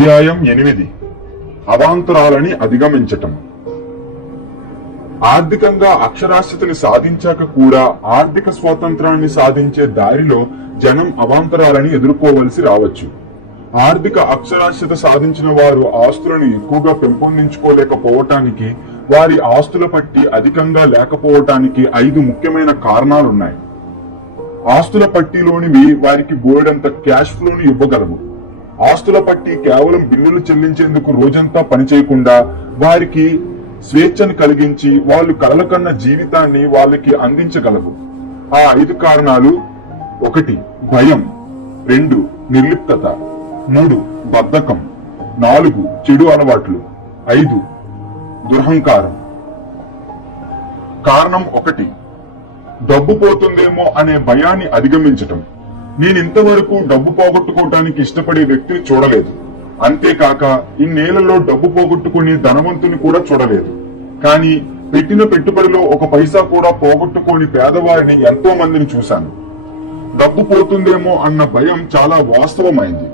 అధ్యాయం 8 అవాంతరాలని అధిగమించటం. ఆర్థికంగా అక్షరాస్యతని సాధించాక కూడా ఆర్థిక స్వాతంత్రాన్ని సాధించే దారిలో జనం అవాంతరాలని ఎదుర్కోవలసి రావచ్చు. ఆర్థిక అక్షరాస్యత సాధించిన వారు ఆస్తులను ఎక్కువగా పెంపొందించుకోలేకపోవటానికి, వారి ఆస్తుల పట్టి అధికంగా లేకపోవటానికి 5 ముఖ్యమైన కారణాలున్నాయి. ఆస్తుల పట్టిలోనివి వారికి బోర్డంత క్యాష్ ఫ్లోని ఇవ్వగలవు. ఆస్తుల పట్టి కేవలం బిల్లులు చెల్లించేందుకు రోజంతా పనిచేయకుండా వారికి స్వేచ్ఛను కలిగించి వాళ్ళు కలల కన్న జీవితాన్ని వాళ్ళకి అందించగలవు. ఆ 5 కారణాలు: 1 భయం, 2 నిర్లిప్తత, 3 బద్ధకం, 4 చెడు అలవాట్లు, 5 దురహంకారం. కారణం 1, డబ్బు పోతుందేమో అనే భయాన్ని అధిగమించటం. నేనింతవరకు డబ్బు పోగొట్టుకోవటానికి ఇష్టపడే వ్యక్తిని చూడలేదు. అంతేకాక ఇన్నేళ్లలో డబ్బు పోగొట్టుకుని ధనవంతుని కూడా చూడలేదు. కానీ పెట్టిన పెట్టుబడిలో 1 పైసా కూడా పోగొట్టుకోని పేదవారిని ఎంతో మందిని చూశాను. డబ్బు పోతుందేమో అన్న భయం చాలా వాస్తవమైంది.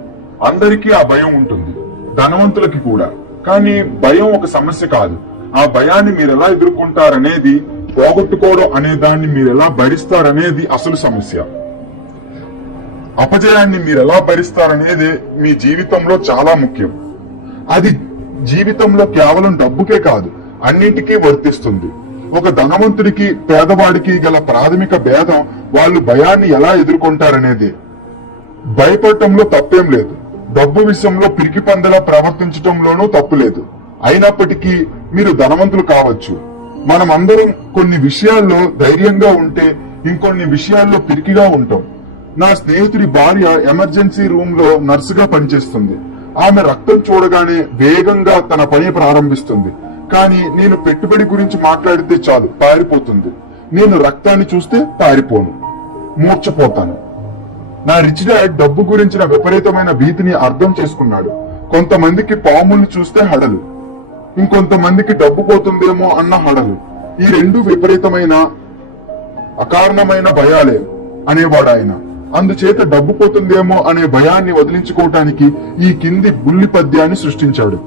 అందరికీ ఆ భయం ఉంటుంది, ధనవంతులకి కూడా. కానీ భయం ఒక సమస్య కాదు. ఆ భయాన్ని మీరెలా ఎదుర్కొంటారనేది, పోగొట్టుకోవడం అనే దాన్ని మీరెలా భరిస్తారనేది అసలు సమస్య. అపజయాన్ని మీరెలా భరిస్తారనేదే మీ జీవితంలో చాలా ముఖ్యం. అది జీవితంలో కేవలం డబ్బుకే కాదు, అన్నింటికీ వర్తిస్తుంది. ఒక ధనవంతుడికి పేదవాడికి గల ప్రాథమిక భేదం వాళ్ళు భయాన్ని ఎలా ఎదుర్కొంటారనేదే. భయపడటంలో తప్పేం లేదు, డబ్బు విషయంలో పిరికి పందలా ప్రవర్తించటంలోనూ తప్పు లేదు. అయినప్పటికీ మీరు ధనవంతులు కావచ్చు. మనమందరం కొన్ని విషయాల్లో ధైర్యంగా ఉంటే ఇంకొన్ని విషయాల్లో పిరికిగా ఉంటాం. నా స్నేహితుడి భార్య ఎమర్జెన్సీ రూమ్ లో నర్సుగా పనిచేస్తుంది. ఆమె రక్తం చూడగానే వేగంగా తన పని ప్రారంభిస్తుంది. కానీ నేను పెట్టుబడి గురించి మాట్లాడితే చాలు పారిపోతుంది. నేను రక్తాన్ని చూస్తే పారిపోను, మూర్ఛపోతాను. నా రిచ్ డాడ్ డబ్బు గురించిన విపరీతమైన భీతిని అర్థం చేసుకున్నాడు. కొంతమందికి పాముల్ని చూస్తే హడలు, ఇంకొంతమందికి డబ్బు పోతుందేమో అన్న హడలు. ఈ 2 విపరీతమైన అకారణమైన భయాలే అనేవాడు ఆయన. అందుచేత డబ్బు పోతుందేమో అనే భయాన్ని వదిలించుకోవటానికి ఈ కింది బుల్లి పద్యాన్ని సృష్టించాడు.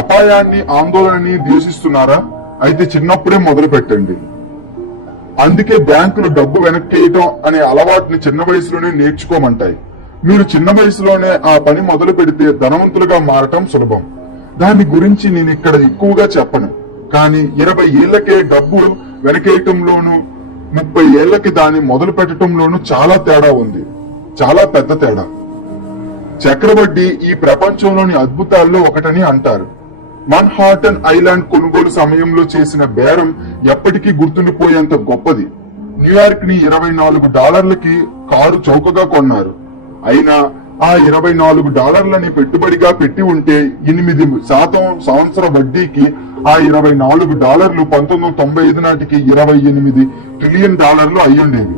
అపాయాన్ని, ఆందోళనని ద్వేషిస్తున్నారా? అయితే చిన్నప్పుడే మొదలు పెట్టండి. అందుకే బ్యాంకులు డబ్బు వెనక్కేయటం అనే అలవాటుని చిన్న వయసులోనే నేర్చుకోమంటాయి. మీరు చిన్న వయసులోనే ఆ పని మొదలు పెడితే ధనవంతులుగా మారటం సులభం. దాని గురించి నేను ఇక్కడ ఎక్కువగా చెప్పను. కానీ 20 ఏళ్లకే డబ్బు వెనకేయటంలోనూ 30 ఏళ్లకి దాన్ని మొదలు పెట్టడంలోనూ చాలా తేడా ఉంది, చాలా పెద్ద తేడా. చక్రవడ్డీ ఈ ప్రపంచంలోని అద్భుతాల్లో ఒకటని అంటారు. మన్హాటన్ ఐలాండ్ కొనుగోలు సమయంలో చేసిన బేరం ఎప్పటికీ గుర్తుండిపోయేంత గొప్పది. న్యూయార్క్ ని $24 కారు చౌకగా కొన్నారు. అయినా ఆ $24 పెట్టుబడిగా పెట్టి ఉంటే 8% సంవత్సర వడ్డీకి ఆ $24 1995 నాటికి $28 ట్రిలియన్ అయ్యుండేవి.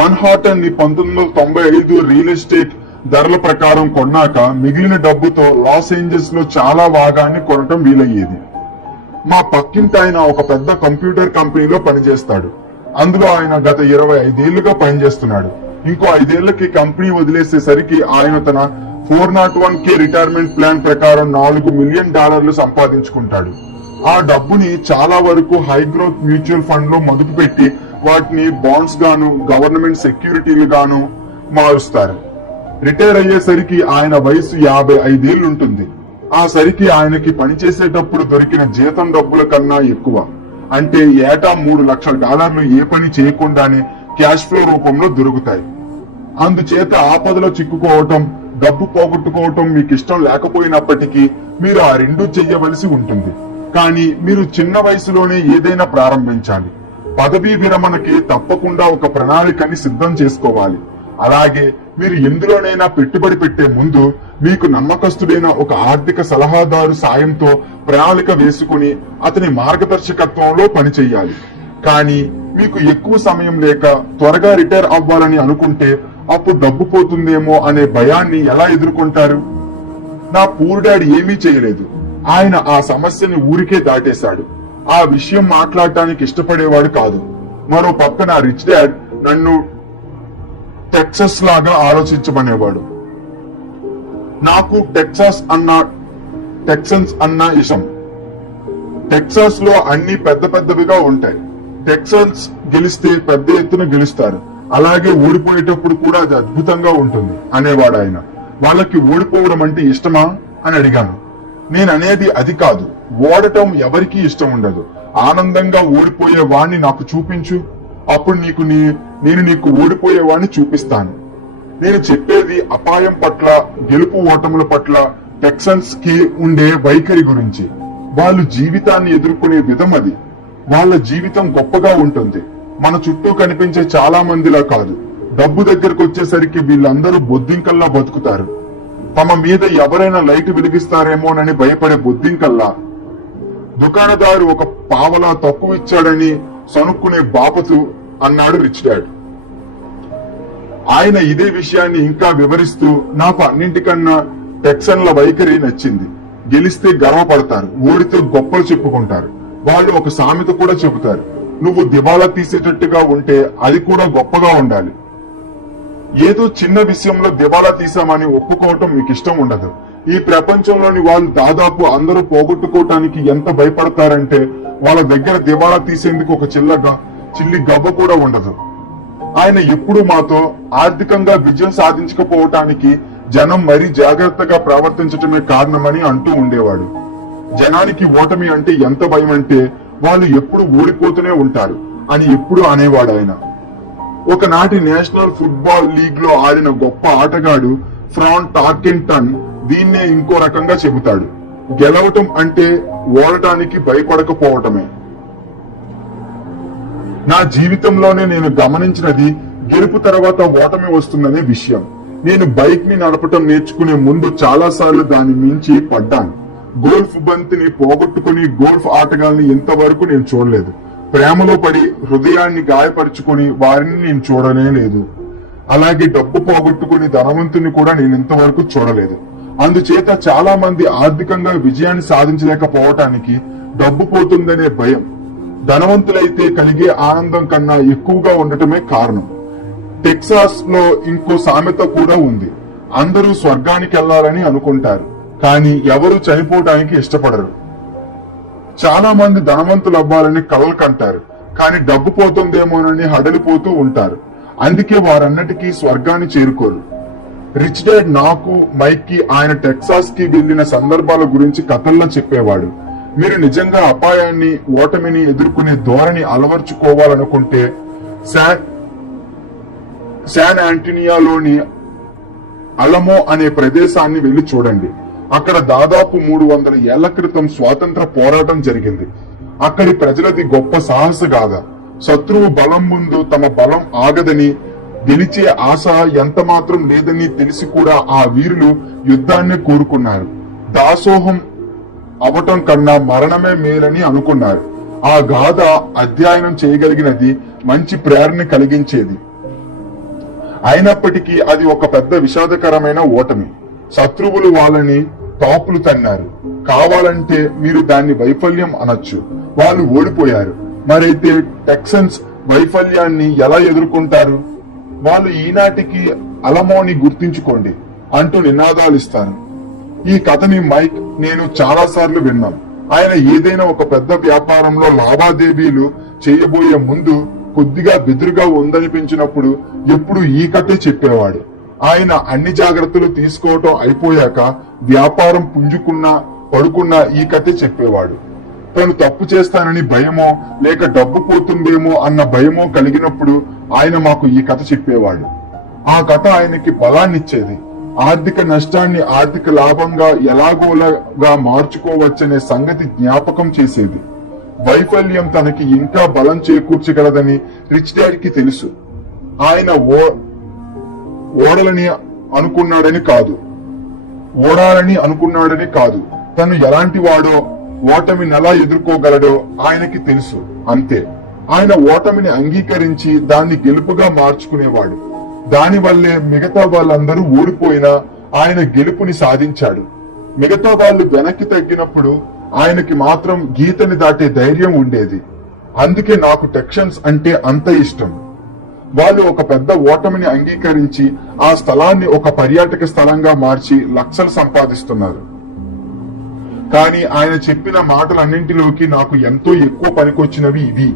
మన్హాటన్ ని 1995 రియల్ ఎస్టేట్ ధరల ప్రకారం కొన్నాక మిగిలిన డబ్బుతో లాస్ ఏంజల్స్ లో చాలా భాగాన్ని కొనటం వీలయ్యేది. మా పక్కింటి ఆయన ఒక పెద్ద కంప్యూటర్ కంపెనీలో పనిచేస్తాడు. అందులో ఆయన గత 25 ఏళ్లుగా పనిచేస్తున్నాడు. ఇంకో 5 ఏళ్లకి కంపెనీ వదిలేసేసరికి ఆయన తన 401k రిటైర్మెంట్ ప్లాన్ ప్రకారం $4 మిలియన్ సంపాదించుకుంటాడు. ఆ డబ్బుని చాలా వరకు హై గ్రోత్ మ్యూచువల్ ఫండ్ లో మదుపు పెట్టి వాటిని బాండ్స్ గాను, గవర్నమెంట్ సెక్యూరిటీలు గాను మారుస్తారు. రిటైర్ అయ్యేసరికి ఆయన వయసు 55 ఏళ్లు ఉంటుంది. ఆ సరికి ఆయనకి పనిచేసేటప్పుడు దొరికిన జీతం డబ్బుల కన్నా ఎక్కువ, అంటే ఏటా $3 లక్షల ఏ పని చేయకుండానే క్యాష్ ఫ్లో రూపంలో దొరుకుతాయి. అందుచేత ఆపదలో చిక్కుకోవటం, డబ్బు పోగొట్టుకోవటం మీకు ఇష్టం లేకపోయినప్పటికీ మీరు ఆ 2 చెయ్యవలసి ఉంటుంది. కానీ మీరు చిన్న వయసులోనే ఏదైనా ప్రారంభించాలి. పదవీ విరమణకి తప్పకుండా ఒక ప్రణాళికని సిద్ధం చేసుకోవాలి. అలాగే మీరు ఎందులోనైనా పెట్టుబడి పెట్టే ముందు మీకు నమ్మకస్తుడైన ఒక ఆర్థిక సలహాదారు సాయంతో ప్రణాళిక వేసుకుని అతని మార్గదర్శకత్వంలో పనిచేయాలి. కానీ మీకు ఎక్కువ సమయం లేక త్వరగా రిటైర్ అవ్వాలని అనుకుంటే అప్పుడు డబ్బు పోతుందేమో అనే భయాన్ని ఎలా ఎదుర్కొంటారు? నా పూర్ డాడ్ ఏమీ చేయలేదు. ఆయన ఆ సమస్యని ఊరికే దాటేశాడు. ఆ విషయం మాట్లాడటానికి ఇష్టపడేవాడు కాదు. మరో పక్కన రిచ్ డాడ్ నన్ను టెక్సస్ లాగా ఆలోచించమనేవాడు. నాకు టెక్సన్స్ అన్న ఇష్టం. టెక్సాస్ లో అన్ని పెద్ద పెద్దవిగా ఉంటాయి. టెక్సన్స్ గెలిస్తే పెద్ద ఎత్తున గెలుస్తారు, అలాగే ఓడిపోయేటప్పుడు కూడా అది అద్భుతంగా ఉంటుంది అనేవాడు ఆయన. వాళ్ళకి ఓడిపోవడం అంటే ఇష్టమా అని అడిగాను. నేను అనేది అది కాదు, ఓడటం ఎవరికీ ఇష్టం ఉండదు. ఆనందంగా ఓడిపోయే వాణ్ణి నాకు చూపించు, అప్పుడు నేను నీకు ఓడిపోయే వాణ్ణి చూపిస్తాను. నేను చెప్పేది అపాయం పట్ల, గెలుపు ఓటముల పట్ల టెక్సన్స్ కి ఉండే వైఖరి గురించి. వాళ్ళు జీవితాన్ని ఎదుర్కొనే విధం అది. వాళ్ళ జీవితం గొప్పగా ఉంటుంది. మన చుట్టూ కనిపించే చాలా మందిలా కాదు. డబ్బు దగ్గరకు వచ్చేసరికి వీళ్ళందరూ బొద్దింకల్లా బతుకుతారు. తమ మీద ఎవరైనా లైట్ వెలిగిస్తారేమోనని భయపడే బొద్దింకల్లా. దుకాణదారు ఒక పావలా తక్కువ ఇచ్చాడని సనుక్కునే బాపతు అన్నాడు రిచ్ డాడ్. ఆయన ఇదే విషయాన్ని ఇంకా వివరిస్తూ, నాకు అన్నింటికన్నా టెక్సన్ల వైఖరి నచ్చింది. గెలిస్తే గర్వపడతారు, ఓడితే గొప్పలు చెప్పుకుంటారు. వాళ్ళు ఒక సామెత కూడా చెబుతారు, నువ్వు దివాలా తీసేటట్టుగా ఉంటే అది కూడా గొప్పగా ఉండాలి. ఏదో చిన్న విషయంలో దివాలా తీసామని ఒప్పుకోవటం మీకు ఇష్టం ఉండదు. ఈ ప్రపంచంలోని వాళ్ళు దాదాపు అందరూ పోగొట్టుకోవటానికి ఎంత భయపడతారంటే వాళ్ళ దగ్గర దివాలా తీసేందుకు ఒక చిల్లి గవ్వ కూడా ఉండదు. ఆయన ఎప్పుడు మాతో ఆర్థికంగా విజయం సాధించకపోవటానికి జనం మరీ జాగ్రత్తగా ప్రవర్తించటమే కారణమని అంటూ ఉండేవాడు. జనానికి ఓటమి అంటే ఎంత భయం అంటే వాళ్ళు ఎప్పుడు ఓడిపోతూనే ఉంటారు అని ఎప్పుడు అనేవాడు ఆయన. ఒకనాటి నేషనల్ ఫుట్బాల్ లీగ్ లో ఆడిన గొప్ప ఆటగాడు ఫ్రాన్ టార్కెంటన్ దీన్నే ఇంకో రకంగా చెబుతాడు, గెలవటం అంటే ఓడటానికి భయపడకపోవటమే. నా జీవితంలోనే నేను గమనించినది గెలుపు తర్వాత ఓటమి వస్తుందనే విషయం. నేను బైక్ ని నడపటం నేర్చుకునే ముందు చాలా సార్లు దాని మించి పడ్డాను. గోల్ఫ్ బంతిని పోగొట్టుకుని గోల్ఫ్ ఆటగాళ్ళని ఇంతవరకు నేను చూడలేదు. ప్రేమలో పడి హృదయాన్ని గాయపరుచుకుని వారిని నేను చూడనే లేదు. అలాగే డబ్బు పోగొట్టుకుని ధనవంతుని కూడా నేను ఇంతవరకు చూడలేదు. అందుచేత చాలా మంది ఆర్థికంగా విజయాన్ని సాధించలేకపోవటానికి డబ్బు పోతుందనే భయం, ధనవంతులైతే కలిగే ఆనందం కన్నా ఎక్కువగా ఉండటమే కారణం. టెక్సాస్ లో ఇంకో సామెత కూడా ఉంది, అందరూ స్వర్గానికి వెళ్లాలని అనుకుంటారు, కానీ ఎవరు చనిపోవటానికి ఇష్టపడరు. చాలా మంది ధనవంతులు అవ్వాలని కలలు కంటారు, కానీ డబ్బు పోతుందేమోనని హడలిపోతూ ఉంటారు. అందుకే వారన్నిటికీ స్వర్గాన్ని చేరుకోరు. రిచ్ డాడ్ నాకు, మైక్ కి ఆయన టెక్సాస్ కి వెళ్లిన సందర్భాల గురించి కథల్లో చెప్పేవాడు. మీరు నిజంగా అపాయాన్ని, ఓటమిని ఎదుర్కొనే ధోరణి అలవర్చుకోవాలనుకుంటే శాన్ ఆంటోనియాలోని అలమో అనే ప్రదేశాన్ని వెళ్లి చూడండి. అక్కడ దాదాపు 300 ఏళ్ల క్రితం స్వాతంత్ర పోరాటం జరిగింది. అక్కడి ప్రజలది గొప్ప సాహస గాథ. శత్రువు బలం ముందు తమ బలం ఆగదని, గెలిచే ఆశ ఎంత మాత్రం లేదని తెలిసి కూడా ఆ వీరులు యుద్ధాన్ని కోరుకున్నారు. దాసోహం అవటం కన్నా మరణమే మేలని అనుకున్నారు. ఆ గాథ అధ్యయనం చేయగలిగినది మంచి ప్రేరణ కలిగించేది. అయినప్పటికీ అది ఒక పెద్ద విషాదకరమైన ఓటమి. శత్రువులు వాళ్ళని టాపులు తన్నారు. కావాలంటే మీరు దాన్ని వైఫల్యం అనొచ్చు. వాళ్ళు ఓడిపోయారు. మరైతే టెక్సన్స్ వైఫల్యాన్ని ఎలా ఎదుర్కొంటారు? వాళ్ళు ఈనాటికి అలమోని గుర్తించుకోండి అంటూ నినాదాలిస్తారు. ఈ కథని మైక్, నేను చాలా సార్లు విన్నాం. ఆయన ఏదైనా ఒక పెద్ద వ్యాపారంలో లావాదేవీలు చేయబోయే ముందు కొద్దిగా బెదురుగా ఉందనిపించినప్పుడు ఎప్పుడు ఈ కథే చెప్పేవాడు. ఆయన అన్ని జాగ్రత్తలు తీసుకోవటం అయిపోయాక వ్యాపారం పుంజుకున్నా పడుకున్నా ఈ కథే చెప్పేవాడు. తను తప్పు చేస్తానని భయమో లేక డబ్బు పోతుందేమో అన్న భయమో కలిగినప్పుడు ఆయన మాకు ఈ కథ చెప్పేవాడు. ఆ కథ ఆయనకి బలాన్నిచ్చేది. ఆర్థిక నష్టాన్ని ఆర్థిక లాభంగా ఎలాగోలాగా మార్చుకోవచ్చనే సంగతి జ్ఞాపకం చేసేది. వైఫల్యం తనకి ఇంకా బలం చేకూర్చగలదని రిచ్ డాడ్కి తెలుసు. ఆయన ఓడాలని అనుకున్నాడని కాదు, తను ఎలాంటి వాడో, ఓటమిని ఎలా ఎదుర్కోగలడో ఆయనకి తెలుసు. అంతే. ఆయన ఓటమిని అంగీకరించి దాన్ని గెలుపుగా మార్చుకునేవాడు. దానివల్లే మిగతా వాళ్ళందరూ ఓడిపోయినా ఆయన గెలుపుని సాధించాడు. మిగతా వాళ్ళు వెనక్కి తగ్గినప్పుడు ఆయనకి మాత్రం గీతని దాటే ధైర్యం ఉండేది. అందుకే నాకు టెక్సన్స్ అంటే అంత ఇష్టం. వాళ్ళు ఒక పెద్ద ఓటమిని అంగీకరించి ఆ స్థలాన్ని ఒక పర్యాటక స్థలంగా మార్చి లక్షలు సంపాదిస్తున్నారు. కానీ ఆయన చెప్పిన మాటలన్నింటిలోకి నాకు ఎంతో ఎక్కువ పనికొచ్చినవి ఇవి.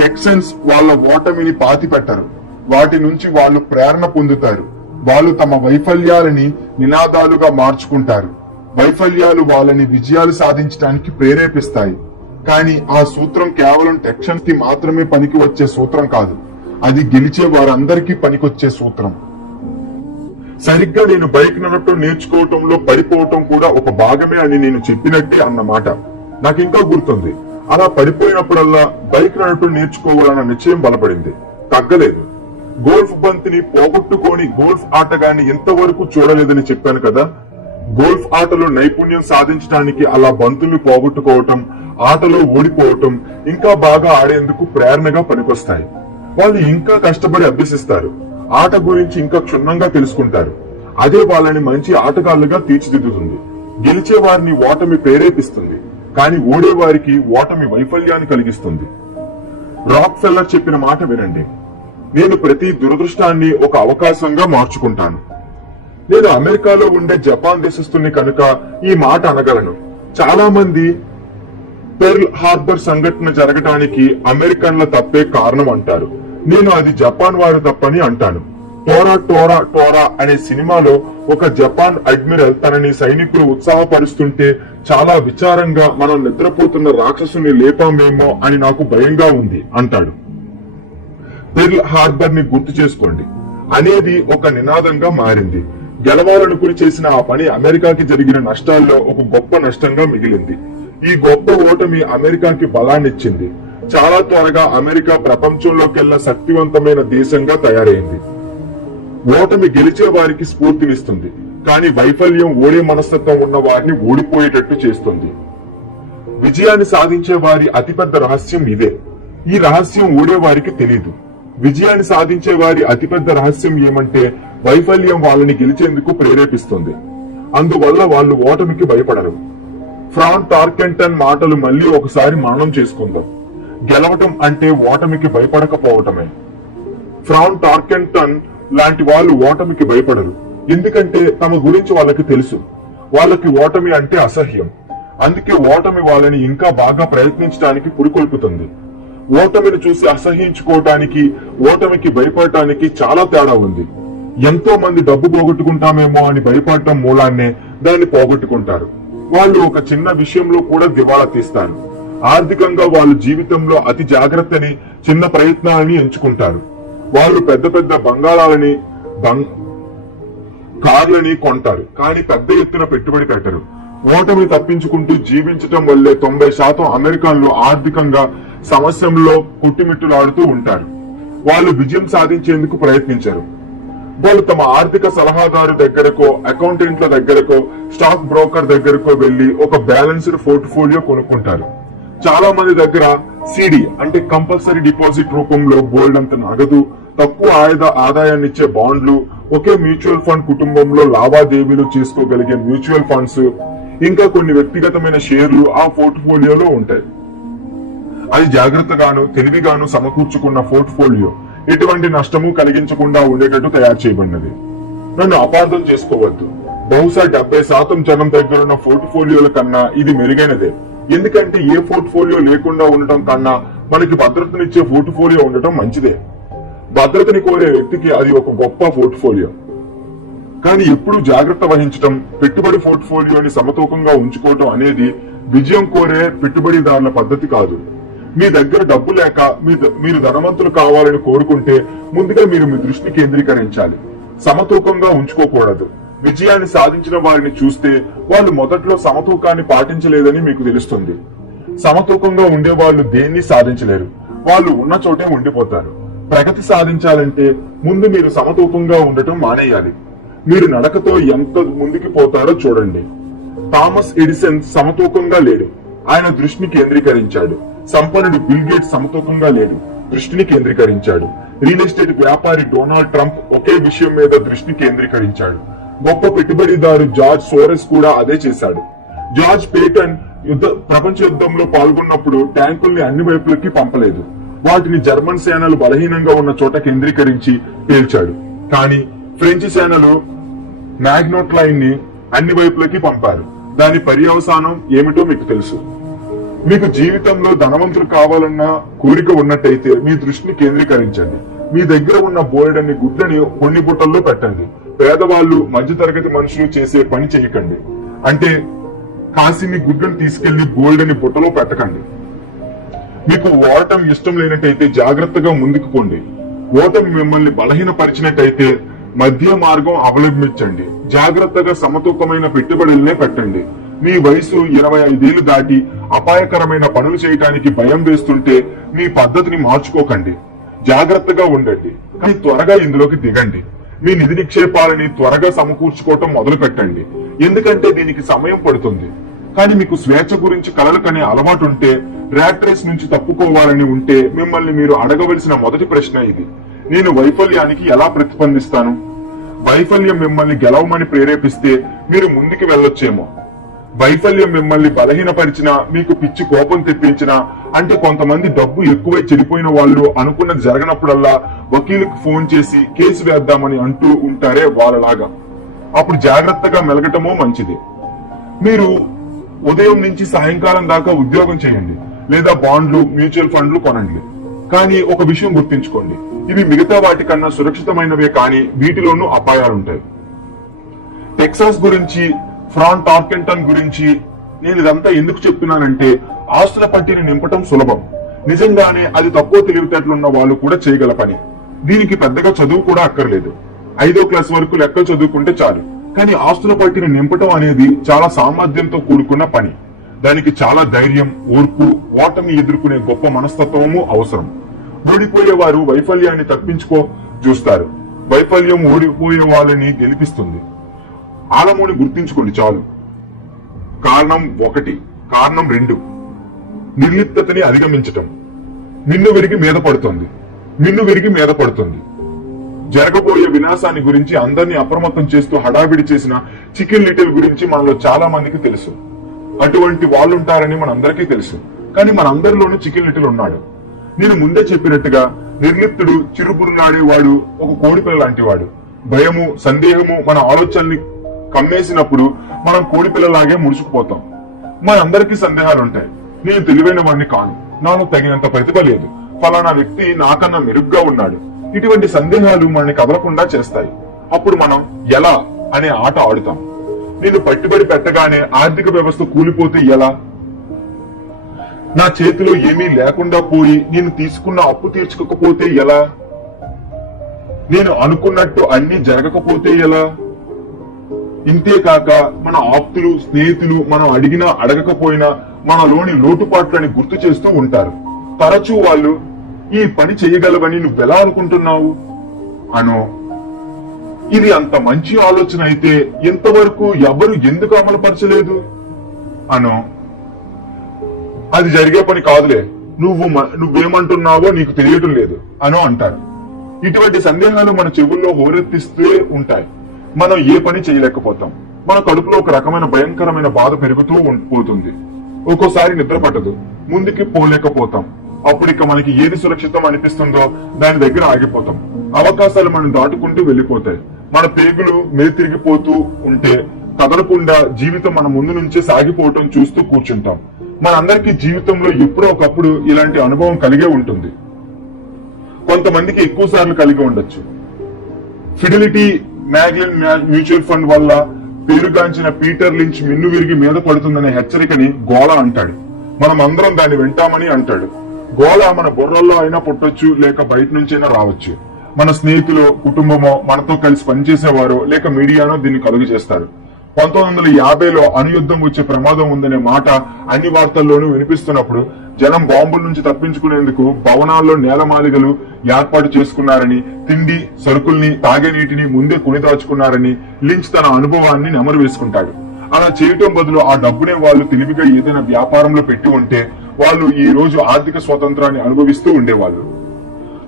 టెక్సన్స్ వాళ్ళ ఓటమిని పాతిపెట్టరు. వాటి నుంచి వాళ్ళు ప్రేరణ పొందుతారు. వాళ్ళు తమ వైఫల్యాలని నినాదాలుగా మార్చుకుంటారు. వైఫల్యాలు వాళ్ళని విజయాలు సాధించడానికి ప్రేరేపిస్తాయి. కానీ ఆ సూత్రం కేవలం టెక్సన్స్ కి మాత్రమే పనికి వచ్చే సూత్రం కాదు. అది గెలిచే వారందరికీ పనికొచ్చే సూత్రం. సరిగ్గా నేను బైక్ నడపడం నేర్చుకోవటంలో పడిపోవటం కూడా ఒక భాగమే అని నేను చెప్పినట్టే అన్నమాట. నాకు ఇంకా గుర్తుంది. అలా పడిపోయినప్పుడల్లా బైక్ నడపడం నేర్చుకోవాలన్న నిశ్చయం బలపడింది, తగ్గలేదు. గోల్ఫ్ బంతిని పోగొట్టుకొని గోల్ఫ్ ఆటగాన్ని ఇంతవరకు చూడలేదని చెప్పాను కదా. గోల్ఫ్ ఆటలో నైపుణ్యం సాధించడానికి అలా బంతుల్ని పోగొట్టుకోవటం, ఆటలో ఓడిపోవటం ఇంకా బాగా ఆడేందుకు ప్రేరణగా పనికొస్తాయి. వాళ్ళు ఇంకా కష్టపడి అభ్యసిస్తారు. ఆట గురించి ఇంకా క్షుణ్ణంగా తెలుసుకుంటారు. అదే వాళ్ళని మంచి ఆటగాళ్లుగా తీర్చిదిద్దుతుంది. గెలిచే వారిని ఓటమి ప్రేరేపిస్తుంది, కానీ ఓడే వారికి ఓటమి వైఫల్యాన్ని కలిగిస్తుంది. రాక్ ఫెల్లర్ చెప్పిన మాట వినండి. నేను ప్రతి దురదృష్టాన్ని ఒక అవకాశంగా మార్చుకుంటాను. నేను అమెరికాలో ఉండే జపాన్ దేశస్తుని కనుక ఈ మాట అనగలను. చాలా మంది పెర్ల్ హార్బర్ సంఘటన జరగడానికి అమెరికన్ల తప్పే కారణం అంటారు. నేను అది జపాన్ వారు తప్పని అంటాను. టోరా టోరా టోరా అనే సినిమాలో ఒక జపాన్ అడ్మిరల్ తనని సైనికులు ఉత్సాహపరుస్తుంటే చాలా విచారంగా మనం నిద్రపోతున్న రాక్షసుని లేపామేమో అని నాకు భయంగా ఉంది అంటాడు. పెర్ల్ హార్బర్ ని గుర్తు చేసుకోండి అనేది ఒక నినాదంగా మారింది. గెలవాలనుకుని చేసిన ఆ పని అమెరికాకి జరిగిన నష్టాల్లో ఒక గొప్ప నష్టంగా మిగిలింది. ఈ గొప్ప ఓటమి అమెరికాకి బలాన్నిచ్చింది. చాలా త్వరగా అమెరికా ప్రపంచంలోకెల్లా శక్తివంతమైన దేశంగా తయారైంది. ఓటమి గెలిచే వారికి స్ఫూర్తినిస్తుంది, కానీ వైఫల్యం ఓడే మనస్తత్వం ఉన్న వారిని ఓడిపోయేటట్టు చేస్తుంది. విజయాన్ని సాధించే వారి అతిపెద్ద రహస్యం ఇదే. ఈ రహస్యం ఓడే వారికి తెలీదు. విజయాన్ని సాధించే వారి అతిపెద్ద రహస్యం ఏమంటే వైఫల్యం వాళ్ళని గెలిచేందుకు ప్రేరేపిస్తుంది. అందువల్ల వాళ్ళు ఓటమికి భయపడరు. ఫ్రాన్ టార్కెంటన్ మాటలు మళ్ళీ ఒకసారి మననం చేసుకుందాం. గెలవటం అంటే ఓటమికి భయపడకపోవటమే. ఫ్రాన్ టార్కెంటన్ లాంటి వాళ్ళు ఓటమికి భయపడరు. ఎందుకంటే తమ గురించి వాళ్ళకి తెలుసు. వాళ్ళకి ఓటమి అంటే అసహ్యం. అందుకే ఓటమి వాళ్ళని ఇంకా బాగా ప్రయత్నించడానికి పురికొల్పుతుంది. ఓటమిని చూసి అసహ్యించుకోవటానికి, ఓటమికి భయపడటానికి చాలా తేడా ఉంది. ఎంతో మంది డబ్బు పోగొట్టుకుంటామేమో అని భయపడటం మూలాన్నే దాన్ని పోగొట్టుకుంటారు. వాళ్ళు ఒక చిన్న విషయంలో కూడా దివాళా తీస్తారు. ఆర్థికంగా వాళ్ళు జీవితంలో అతి జాగ్రత్తని, చిన్న ప్రయత్నాలని ఎంచుకుంటారు. వాళ్ళు పెద్ద పెద్ద బంగాళాలని, కార్లని కొంటారు, కానీ పెద్ద ఎత్తున పెట్టుబడి పెట్టరు. ఓటమి తప్పించుకుంటూ జీవించటం వల్లే 90% అమెరికన్లు ఆర్థికంగా సమస్యల్లో కొట్టుమిట్టులాడుతూ ఉంటారు. వాళ్ళు విజయం సాధించేందుకు ప్రయత్నించరు. వాళ్ళు తమ ఆర్థిక సలహాదారు దగ్గరకో, అకౌంటెంట్ల దగ్గరకో, స్టాక్ బ్రోకర్ దగ్గరకో వెళ్లి ఒక బ్యాలెన్స్డ్ పోర్ట్ఫోలియో కొనుక్కుంటారు. చాలా మంది దగ్గర సిడి అంటే కంపల్సరీ డిపాజిట్ రూపంలో బోల్డ్ అంత నగదు, తక్కువ ఆదాయాన్నిచ్చే బాండ్లు, ఒకే మ్యూచువల్ ఫండ్ కుటుంబంలో లావాదేవీలు చేసుకోగలిగే మ్యూచువల్ ఫండ్స్, ఇంకా కొన్ని వ్యక్తిగతమైన షేర్లు ఆ పోర్ట్ఫోలియోలో ఉంటాయి. అది జాగ్రత్తగాను తెలివిగాను సమకూర్చుకున్న పోర్ట్ఫోలియో ఎటువంటి నష్టము కలిగించకుండా ఉండేటట్టు తయారు చేయబడినది. నన్ను అపార్థం చేసుకోవద్దు. బహుశా 70% జనం దగ్గరున్న పోర్ట్ఫోలియోల కన్నా ఇది మెరుగైనదే. ఎందుకంటే ఏ పోర్ట్ఫోలియో లేకుండా ఉండటం కన్నా మనకి భద్రతనిచ్చే పోర్ట్ఫోలియో ఉండటం మంచిదే. భద్రతని కోరే వ్యక్తికి అది ఒక గొప్ప పోర్ట్ఫోలియో. కానీ ఎప్పుడూ జాగ్రత్త వహించటం, పెట్టుబడి పోర్ట్ఫోలియోని సమతూకంగా ఉంచుకోవటం అనేది విజయం కోరే పెట్టుబడిదారుల పద్ధతి కాదు. మీ దగ్గర డబ్బు లేక మీరు ధనవంతులు కావాలని కోరుకుంటే ముందుగా మీరు మీ దృష్టిని కేంద్రీకరించాలి. సమతూకంగా ఉంచుకోకూడదు. విజయాన్ని సాధించిన వారిని చూస్తే వాళ్ళు మొదట్లో సమతూకాన్ని పాటించలేదని మీకు తెలుస్తుంది. సమతూకంగా ఉండే వాళ్ళు దేన్ని సాధించలేరు. వాళ్ళు ఉన్న చోటే ఉండిపోతారు. ప్రగతి సాధించాలంటే ముందు మీరు సమతూకంగా ఉండటం మానేయాలి. మీరు నడకతో ఎంత ముందుకు పోతారో చూడండి. థామస్ ఎడిసన్ సమతూకంగా లేడు, ఆయన దృష్టిని కేంద్రీకరించాడు. సంపన్నుడు బిల్ గేట్స్ సమతూకంగా లేడు, దృష్టిని కేంద్రీకరించాడు. రియల్ ఎస్టేట్ వ్యాపారి డొనాల్డ్ ట్రంప్ ఒకే విషయం మీద దృష్టిని కేంద్రీకరించాడు. గొప్ప పెట్టుబడిదారు జార్జ్ సోరెస్ కూడా అదే చేశాడు. జార్జ్ పేటన్ ప్రపంచ యుద్ధంలో పాల్గొన్నప్పుడు ట్యాంకుల్ని అన్ని వైపులకి పంపలేదు. వాటిని జర్మన్ సేనలు బలహీనంగా ఉన్న చోట కేంద్రీకరించి పేల్చాడు. కానీ ఫ్రెంచ్ సేనలు మ్యాగ్నోట్ లైన్ ని అన్ని వైపులకి పంపారు. దాని పర్యవసానం ఏమిటో మీకు తెలుసు. మీకు జీవితంలో ధనవంతులు కావాలన్న కోరిక ఉన్నట్టయితే మీ దృష్టిని కేంద్రీకరించండి. మీ దగ్గర ఉన్న బోలెడన్ని గుడ్లని కొన్ని బుట్టల్లో పెట్టండి. పేదవాళ్ళు, మధ్యతరగతి మనుషులు చేసే పని చేయకండి. అంటే కాసి మీ గుడ్లను తీసుకెళ్లి బోల్డని బుట్టలో పెట్టకండి. మీకు ఓటం ఇష్టం లేనట్టయితే జాగ్రత్తగా ముందుకు పోండి. ఓటమి మిమ్మల్ని బలహీనపరిచినట్టయితే మధ్య మార్గం అవలంబించండి. జాగ్రత్తగా సమతూకమైన పెట్టుబడులనే పెట్టండి. మీ వయసు 25 ఏళ్లు దాటి అపాయకరమైన పనులు చేయడానికి భయం వేస్తుంటే మీ పద్ధతిని మార్చుకోకండి. జాగ్రత్తగా ఉండండి, కానీ త్వరగా ఇందులోకి దిగండి. మీ నిధి నిక్షేపాలని త్వరగా సమకూర్చుకోవటం మొదలు పెట్టండి. ఎందుకంటే దీనికి సమయం పడుతుంది. కానీ మీకు స్వేచ్ఛ గురించి కలలు కనే అలవాటు ఉంటే, ర్యాట్ రేస్ నుంచి తప్పుకోవాలని ఉంటే మిమ్మల్ని మీరు అడగవలసిన మొదటి ప్రశ్న ఇది: నేను వైఫల్యానికి ఎలా ప్రతిస్పందిస్తాను? వైఫల్యం మిమ్మల్ని గెలవమని ప్రేరేపిస్తే మీరు ముందుకు వెళ్ళొచ్చేమో. వైఫల్యం మిమ్మల్ని బలహీనపరిచినా, మీకు పిచ్చి కోపం తెప్పించినా, అంటే కొంతమంది డబ్బు ఎక్కువై చెడిపోయిన వాళ్ళు అనుకున్నది జరగనప్పుడల్లా వకీలుకు ఫోన్ చేసి కేసు వేద్దామని అంటూ ఉంటారే వాళ్ళలాగా. అప్పుడు జాగ్రత్తగా మెలగటమో మంచిది. మీరు ఉదయం నుంచి సాయంకాలం దాకా ఉద్యోగం చేయండి, లేదా బాండ్లు, మ్యూచువల్ ఫండ్లు కొనండి. కానీ ఒక విషయం గుర్తుంచుకోండి, ఇవి మిగతా వాటికన్నా సురక్షితమైనవే, కానీ వీటిలోనూ అపాయాలుంటాయి. టెక్సాస్ గురించి, ఫ్రాన్ టార్కెంటన్ గురించి నేను ఇదంతా ఎందుకు చెప్తున్నానంటే, ఆస్తుల పట్టిని నింపటం సులభం. నిజంగానే అది తక్కువ తెలివితేటలున్న వాళ్ళు కూడా చేయగల పని. దీనికి పెద్దగా చదువు కూడా అక్కర్లేదు. 5వ క్లాస్ వరకు లెక్కలు చదువుకుంటే చాలు. కానీ ఆస్తుల పట్టిని నింపటం అనేది చాలా సామర్థ్యంతో కూడుకున్న పని. దానికి చాలా ధైర్యం, ఓర్పు, ఓటమి ఎదుర్కొనే గొప్ప మనస్తత్వము అవసరం. ఓడిపోయేవారు వైఫల్యాన్ని తప్పించుకో చూస్తారు. వైఫల్యం ఓడిపోయే వాళ్ళని గెలిపిస్తుంది. ఆలమూని గుర్తించుకోండి చాలు. కారణం 1. కారణం 2: నిర్లిప్తతని అధిగమించటం. మిన్ను విరిగి మీద పడుతుంది. జరగబోయే వినాశాన్ని గురించి అందరినీ అప్రమత్తం చేస్తూ హడావిడి చేసిన చికెన్ లిటిల్ గురించి మనలో చాలా మందికి తెలుసు. అటువంటి వాళ్ళుంటారని మనందరికీ తెలుసు. కానీ మనందరిలోనూ చికెన్ లిటిల్ ఉన్నాడు. నేను ముందే చెప్పినట్టుగా నిర్లిప్తుడు, చిరుబురులాడేవాడు ఒక కోడిపిల్ల లాంటి వాడు. భయము, సందేహము మన ఆలోచనల్ని కమ్మేసినప్పుడు మనం కోడిపిల్లలాగే ముడుచుకుపోతాం. మనందరికీ సందేహాలు ఉంటాయి. నేను తెలివైన వాడిని కాను, నాలో తగినంత ప్రతిభ లేదు, ఫలానా వ్యక్తి నాకన్నా మెరుగ్గా ఉన్నాడు. ఇటువంటి సందేహాలు మనని కదలకుండా చేస్తాయి. అప్పుడు మనం ఎలా అనే ఆట ఆడుతాం. నేను పెట్టుబడి పెట్టగానే ఆర్థిక వ్యవస్థ కూలిపోతే ఎలా? నా చేతిలో ఏమీ లేకుండా పోయి నేను తీసుకున్న అప్పు తీర్చుకోకపోతే ఎలా? నేను అనుకున్నట్టు అన్ని జరగకపోతే ఎలా? ఇంతేకాక మన ఆప్తులు, స్నేహితులు మనం అడిగినా అడగకపోయినా మనలోని లోటుపాట్లని గుర్తు చేస్తూ ఉంటారు. తరచూ వాళ్ళు, ఈ పని చేయగలవని నువ్వెలా అనుకుంటున్నావు అనో, ఇది అంత మంచి ఆలోచన అయితే ఇంతవరకు ఎవరు ఎందుకు అమలుపరచలేదు అనో, అది జరిగే పని కాదులే, నువ్వేమంటున్నావో నీకు తెలియటం లేదు అనో అంటారు. ఇటువంటి సందేహాలు మన చెవుల్లో హోరెత్తిస్తూ ఉంటాయి. మనం ఏ పని చేయలేకపోతాం. మన కడుపులో ఒక రకమైన భయంకరమైన బాధ పెరుగుతూ పోతుంది. ఒక్కోసారి నిద్ర పట్టదు, ముందుకి పోలేకపోతాం. అప్పుడు ఇక మనకి ఏది సురక్షితం అనిపిస్తుందో దాని దగ్గర ఆగిపోతాం. అవకాశాలు మనం దాటుకుంటూ వెళ్లిపోతాయి. మన పేగులు తిరిగిపోతూ ఉంటే కదలకుండా జీవితం మన ముందు నుంచే సాగిపోవటం చూస్తూ కూర్చుంటాం. మనందరికీ జీవితంలో ఎప్పుడో ఒకప్పుడు ఇలాంటి అనుభవం కలిగే ఉంటుంది. కొంతమందికి ఎక్కువ సార్లు కలిగి ఉండొచ్చు. ఫిడెలిటీ మ్యాగ్లిన్ మ్యూచువల్ ఫండ్ వల్ల పేరుగాంచిన పీటర్ లించ్ మిన్ను విరిగి మీద పడుతుందనే హెచ్చరికని గోళ అంటాడు. మనం అందరం దాన్ని వింటామని అంటాడు. గోళ మన బుర్రల్లో అయినా పుట్టొచ్చు, లేక బయట నుంచైనా రావచ్చు. మన స్నేహితులు, కుటుంబమో, మనతో కలిసి పనిచేసేవారో లేక మీడియానో దీన్ని కలుగు చేస్తారు. 1950లో అణుయుద్ధం వచ్చే ప్రమాదం ఉందనే మాట అన్ని వార్తల్లోనూ వినిపిస్తున్నప్పుడు జనం బాంబుల నుంచి తప్పించుకునేందుకు భవనాల్లో నేలమాలిగలు ఏర్పాటు చేసుకున్నారని, తిండి, సరుకుల్ని, తాగే నీటిని ముందే కొని దాచుకున్నారని లించ్ తన అనుభవాన్ని నెమరు వేసుకుంటాడు. అలా చేయటం బదులు ఆ డబ్బునే వాళ్ళు తెలివిగా ఏదైనా వ్యాపారంలో పెట్టి ఉంటే వాళ్ళు ఈ రోజు ఆర్థిక స్వాతంత్రాన్ని అనుభవిస్తూ ఉండేవాళ్ళు.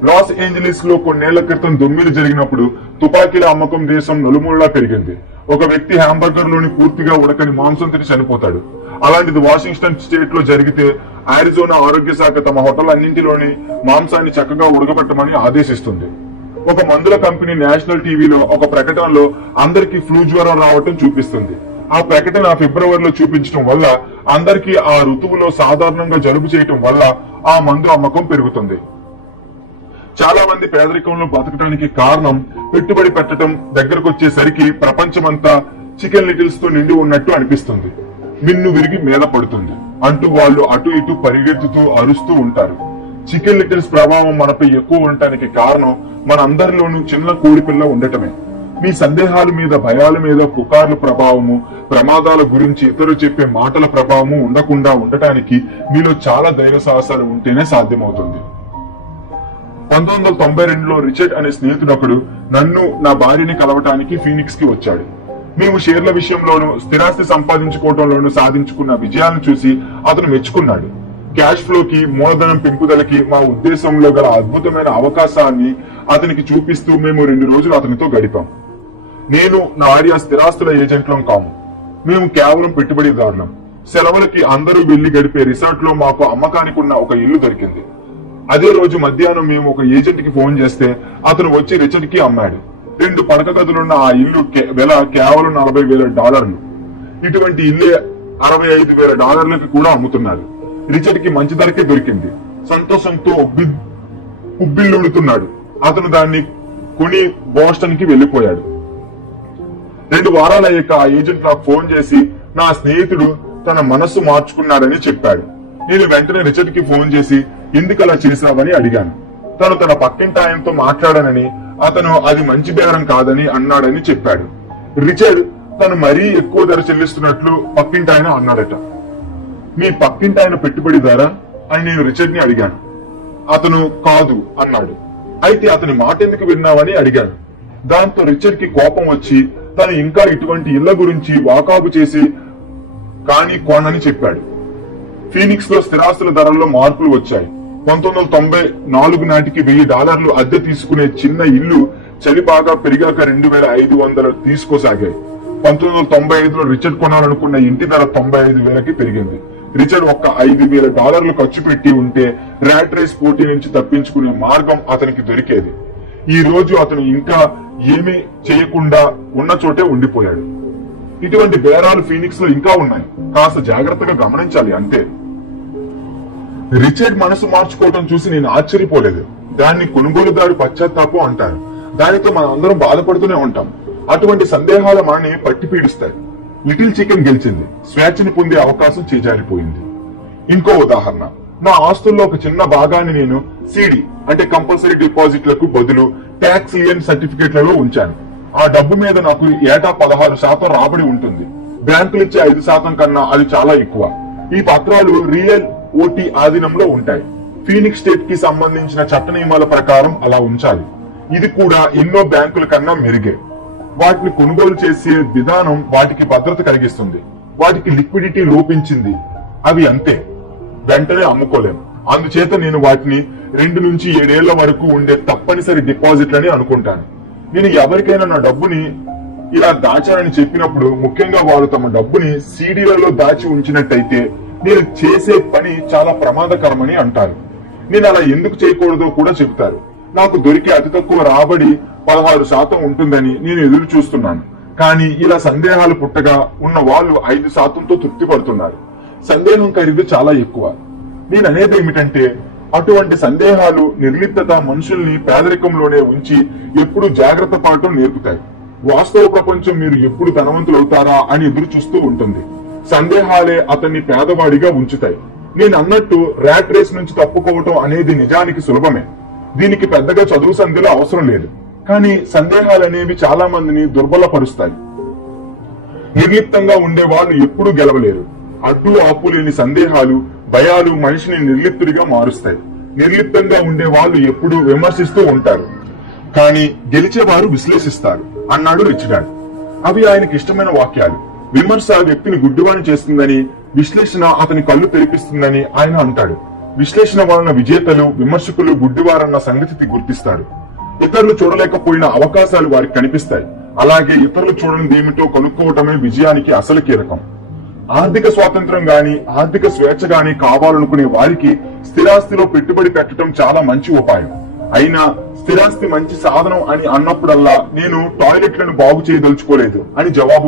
లాస్ ఏంజలీస్ లో కొన్నేళ్ల క్రితం దొమ్మిలు జరిగినప్పుడు తుపాకీల అమ్మకం దేశం నలుమూలలా పెరిగింది. ఒక వ్యక్తి హ్యాంబర్గర్ లోని పూర్తిగా ఉడకని మాంసం తిని చనిపోతాడు. అలాంటిది వాషింగ్టన్ స్టేట్ లో జరిగితే ఆరిజోనా ఆరోగ్య శాఖ తమ హోటల్ అన్నింటిలోని మాంసాన్ని చక్కగా ఉడకబెట్టమని ఆదేశిస్తుంది. ఒక మందుల కంపెనీ నేషనల్ టీవీలో ఒక ప్రకటనలో అందరికీ ఫ్లూ జ్వరం రావటం చూపిస్తుంది. ఆ ప్రకటన ఫిబ్రవరిలో చూపించడం వల్ల అందరికీ ఆ ఋతువులో సాధారణంగా జలుబు చేయటం వల్ల ఆ మందు అమ్మకం పెరుగుతుంది. చాలా మంది పేదరికంలో బతకడానికి కారణం పెట్టుబడి పెట్టడం దగ్గరకు వచ్చేసరికి ప్రపంచమంతా చికెన్ లిటిల్స్ తో నిండి ఉన్నట్టు అనిపిస్తుంది. మిన్ను విరిగి మీద పడుతుంది అంటూ వాళ్ళు అటు ఇటు పరిగెత్తుతూ అరుస్తూ ఉంటారు. చికెన్ లిటిల్స్ ప్రభావం మనపై ఎక్కువ ఉండటానికి కారణం మన అందరిలోనూ చిన్న కోడిపిల్ల ఉండటమే. మీ సందేహాల మీద, భయాల మీద, పుకార్ల ప్రభావము, ప్రమాదాల గురించి ఇతరులు చెప్పే మాటల ప్రభావము ఉండకుండా ఉండటానికి మీలో చాలా ధైర్య సాహసాలు ఉంటేనే సాధ్యమవుతుంది. 1992లో రిచర్డ్ అనే స్నేహితుడొకడు నన్ను, నా భార్యని కలవటానికి ఫీనిక్స్ కి వచ్చాడు. మేము షేర్ల విషయంలోనూ స్థిరాస్తి సంపాదించుకోవడంలోనూ సాధించుకున్న విజయాలను చూసి అతను మెచ్చుకున్నాడు. క్యాష్ ఫ్లోకి, మూలధనం పెంపుదలకి మా ఉద్దేశంలో గల అద్భుతమైన అవకాశాన్ని అతనికి చూపిస్తూ మేము 2 రోజులు అతనితో గడిపాం. నేను, నా భార్య స్థిరాస్తుల ఏజెంట్లం కాము. మేము కేవలం పెట్టుబడిదారులం. సెలవులకి అందరూ వెళ్లి గడిపే రిసార్ట్ లో మాకు అమ్మకానికి ఉన్న ఒక ఇల్లు దొరికింది. అదే రోజు మధ్యాహ్నం మేము ఒక ఏజెంట్ కి ఫోన్ చేస్తే అతను వచ్చి రిచర్డ్ కి అమ్మాడు. 2 పడక గదులున్న ఆ ఇల్లు వెల కేవలం $40,000. ఇటువంటి ఇల్లే $65,000 కూడా అమ్ముతున్నారు. రిచర్డ్ కి మంచి ధరకే దొరికింది. సంతోషంతో ఉబ్బిల్లుడుతున్నాడు. అతను దాన్ని కొని బోస్టన్ కి వెళ్లిపోయాడు. 2 వారాలు అయ్యాక ఆ ఏజెంట్ నాకు ఫోన్ చేసి నా స్నేహితుడు తన మనస్సు మార్చుకున్నాడని చెప్పాడు. నేను వెంటనే రిచర్డ్ కి ఫోన్ చేసి ఎందుకు అలా చేశావని అడిగాను. తను తన పక్కింటి ఆయనతో మాట్లాడానని, అతను అది మంచి బేరం కాదని అన్నాడని చెప్పాడు. రిచర్డ్ తను మరీ ఎక్కువ ధర చెల్లిస్తున్నట్లు పక్కింటి ఆయన అన్నాడట. మీ పక్కింటి ఆయన పెట్టుబడిదారా అని నేను రిచర్డ్ ని అడిగాను. అతను కాదు అన్నాడు. అయితే అతని మాట ఎందుకు విన్నావని అడిగాను. దాంతో రిచర్డ్ కి కోపం వచ్చి తను ఇంకా ఇటువంటి ఇళ్ల గురించి వాకాబు చేసి కానీ కొనని చెప్పాడు. ఫీనిక్స్ లో స్థిరాస్తుల ధరల్లో మార్పులు వచ్చాయి. 1994 నాటికి $1,000 అద్దె తీసుకునే చిన్న ఇల్లు చలి బాగా పెరిగాక 2,500 తీసుకోసాగాయి. 1995లో రిచర్డ్ కొనాలనుకున్న ఇంటి ధర 95,000కి పెరిగింది. రిచర్డ్ ఒక్క $5,000 ఖర్చు పెట్టి ఉంటే ర్యాట్ రేస్ పోటీ నుంచి తప్పించుకునే మార్గం అతనికి దొరికేది. ఈ రోజు అతను ఇంకా ఏమీ చేయకుండా ఉన్న చోటే ఉండిపోయాడు. ఇటువంటి బేరాలు ఫీనిక్స్ లో ఇంకా ఉన్నాయి. కాస్త జాగ్రత్తగా గమనించాలి అంతే. రిచర్డ్ మనసు మార్చుకోవటం చూసి నేను ఆశ్చర్యపోలేదు. దాన్ని కొనుగోలుదారు పశ్చాత్తాపం అంటారు. దానితో మనం అందరం బాధపడుతూనే ఉంటాం. అటువంటి సందేహాల మనని పట్టి పీడిస్తాయి. లిటిల్ చికెన్ గెలిచింది. స్వేచ్ఛని పొందే అవకాశం చేజారిపోయింది. ఇంకో ఉదాహరణ, నా ఆస్తుల్లో ఒక చిన్న భాగాన్ని నేను సిడి అంటే కంపల్సరీ డిపాజిట్లకు బదులు ట్యాక్స్ లియన్ సర్టిఫికేట్లలో ఉంచాను. ఆ డబ్బు మీద నాకు ఏటా 16% రాబడి ఉంటుంది. బ్యాంకులు ఇచ్చే 5% కన్నా అది చాలా ఎక్కువ. ఈ పత్రాలు రియల్ ఓటీ ఆధీనంలో ఉంటాయి. ఫీనిక్స్ స్టేట్ కి సంబంధించిన చట్ట నియమాల ప్రకారం అలా ఉంచాలి. ఇది కూడా ఎన్నో బ్యాంకుల కన్నా మెరుగే. వాటిని కొనుగోలు చేసే విధానం వాటికి భద్రత కలిగిస్తుంది. వాటికి లిక్విడిటీ లోపించింది. అవి అంతే, వెంటనే అమ్ముకోలేం. అందుచేత నేను వాటిని 2 నుంచి 7 ఏళ్ల వరకు ఉండే తప్పనిసరి డిపాజిట్లని అనుకుంటాను. నేను ఎవరికైనా నా డబ్బుని ఇలా దాచానని చెప్పినప్పుడు, ముఖ్యంగా వారు తమ డబ్బుని సీడీలలో దాచి ఉంచినట్టయితే నేను చేసే పని చాలా ప్రమాదకరమని అంటారు. నేను అలా ఎందుకు చేయకూడదో కూడా చెబుతారు. నాకు దొరికే అతి తక్కువ రాబడి 16% ఉంటుందని నేను ఎదురు చూస్తున్నాను. కానీ ఇలా సందేహాలు పుట్టగా ఉన్న వాళ్ళు 5%తో తృప్తి పడుతున్నారు. సందేహం ఖరీదు చాలా ఎక్కువ. నేను అనేది ఏమిటంటే, అటువంటి సందేహాలు, నిర్లిప్తత మనుషుల్ని పేదరికంలోనే ఉంచి ఎప్పుడు జాగ్రత్త పడటం నేర్పుతాయి. వాస్తవ ప్రపంచం మీరు ఎప్పుడు ధనవంతులవుతారా అని ఎదురు చూస్తూ ఉంటుంది. సందేహాలే అతన్ని పేదవాడిగా ఉంచుతాయి. నేను అన్నట్టు ర్యాట్ రేస్ నుంచి తప్పుకోవటం అనేది నిజానికి సులభమే. దీనికి పెద్దగా చదువు సంధ్యలో అవసరం లేదు. కానీ సందేహాలనేవి చాలా మందిని దుర్బలపరుస్తాయి. నిర్లిప్తంగా ఉండే వాళ్ళు ఎప్పుడూ గెలవలేరు. అడ్డు ఆపు లేని సందేహాలు, భయాలు మనిషిని నిర్లిప్తుడిగా మారుస్తాయి. నిర్లిప్తంగా ఉండే వాళ్ళు ఎప్పుడూ విమర్శిస్తూ ఉంటారు, కానీ గెలిచేవారు విశ్లేషిస్తారు అన్నాడు రిచర్డ్. అవి ఆయనకి ఇష్టమైన వాక్యాలు. విమర్శ వ్యక్తిని గుడ్డివాణి చేస్తుందని, విశ్లేషణ అతని కళ్ళు తెరిపిస్తుందని ఆయన అంటాడు. విశ్లేషణ వలన విజేతలు, విమర్శకులు గుడ్డివారన్న సంగతి గుర్తిస్తారు. ఇతరులు చూడలేకపోయిన అవకాశాలు వారికి కనిపిస్తాయి. అలాగే ఇతరులు చూడనిది ఏమిటో కనుక్కోవటమే విజయానికి అసలు కీలకం. ఆర్థిక స్వాతంత్రం గాని ఆర్థిక స్వేచ్ఛ గాని కావాలనుకునే వారికి స్థిరాస్తిలో పెట్టుబడి పెట్టడం చాలా మంచి ఉపాయం. అయినా స్థిరాస్తి మంచి సాధనం అని అన్నప్పుడల్లా నేను టాయిలెట్లను బాగు చేయదలుచుకోలేదు అని జవాబు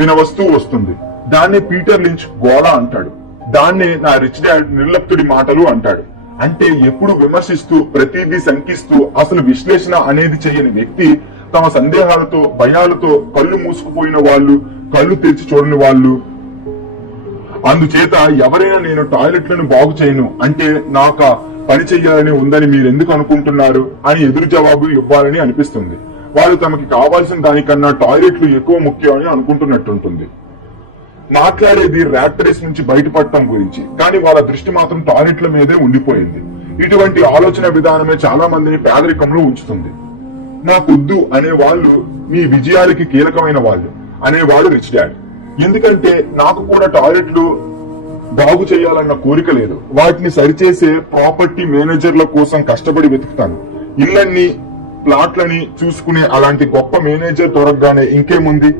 వినవస్తూ వస్తుంది. దాన్నే పీటర్ లించ్ గోళ అంటాడు. దాన్నే నా రిచ్ డాడ్ నిర్లప్తుడి మాటలు అంటాడు. అంటే ఎప్పుడు విమర్శిస్తూ ప్రతిదీ శంకిస్తూ అసలు విశ్లేషణ అనేది చేయని వ్యక్తి తమ సందేహాలతో భయాలతో కళ్ళు మూసుకుపోయిన వాళ్ళు, కళ్ళు తెరిచి చూడని వాళ్ళు. అందుచేత ఎవరైనా నేను టాయిలెట్లను బాగు చేయను అంటే నాకు పని చెయ్యాలని ఉందని మీరెందుకు అనుకుంటున్నారు అని ఎదురు జవాబు ఇవ్వాలని అనిపిస్తుంది. వాళ్ళు తమకి కావాల్సిన దానికన్నా టాయిలెట్లు ఎక్కువ ముఖ్యం అని అనుకుంటున్నట్టుంటుంది. మాట్లాడేది ర్యాట్ రేస్ నుంచి బయటపడటం గురించి, కానీ వాళ్ళ దృష్టి మాత్రం టాయిలెట్ల మీదే ఉండిపోయింది. ఇటువంటి ఆలోచన విధానమే చాలా మందిని పేదరికంలో ఉంచుతుంది. నాకొద్దు అనే వాళ్ళు మీ విజయాలకి కీలకమైన వాళ్ళు అనేవాడు రిచ్ డాడ్. ఎందుకంటే నాకు కూడా టాయిలెట్లు బాగు చేయాలన్న కోరిక లేదు. వాటిని సరిచేసే ప్రాపర్టీ మేనేజర్ల కోసం కష్టపడి వెతుకుతాను. ఇళ్లన్నీ ప్లాట్లని చూసుకునే అలాంటి గొప్ప మేనేజర్ దొరకగానే ఇంకేముంది,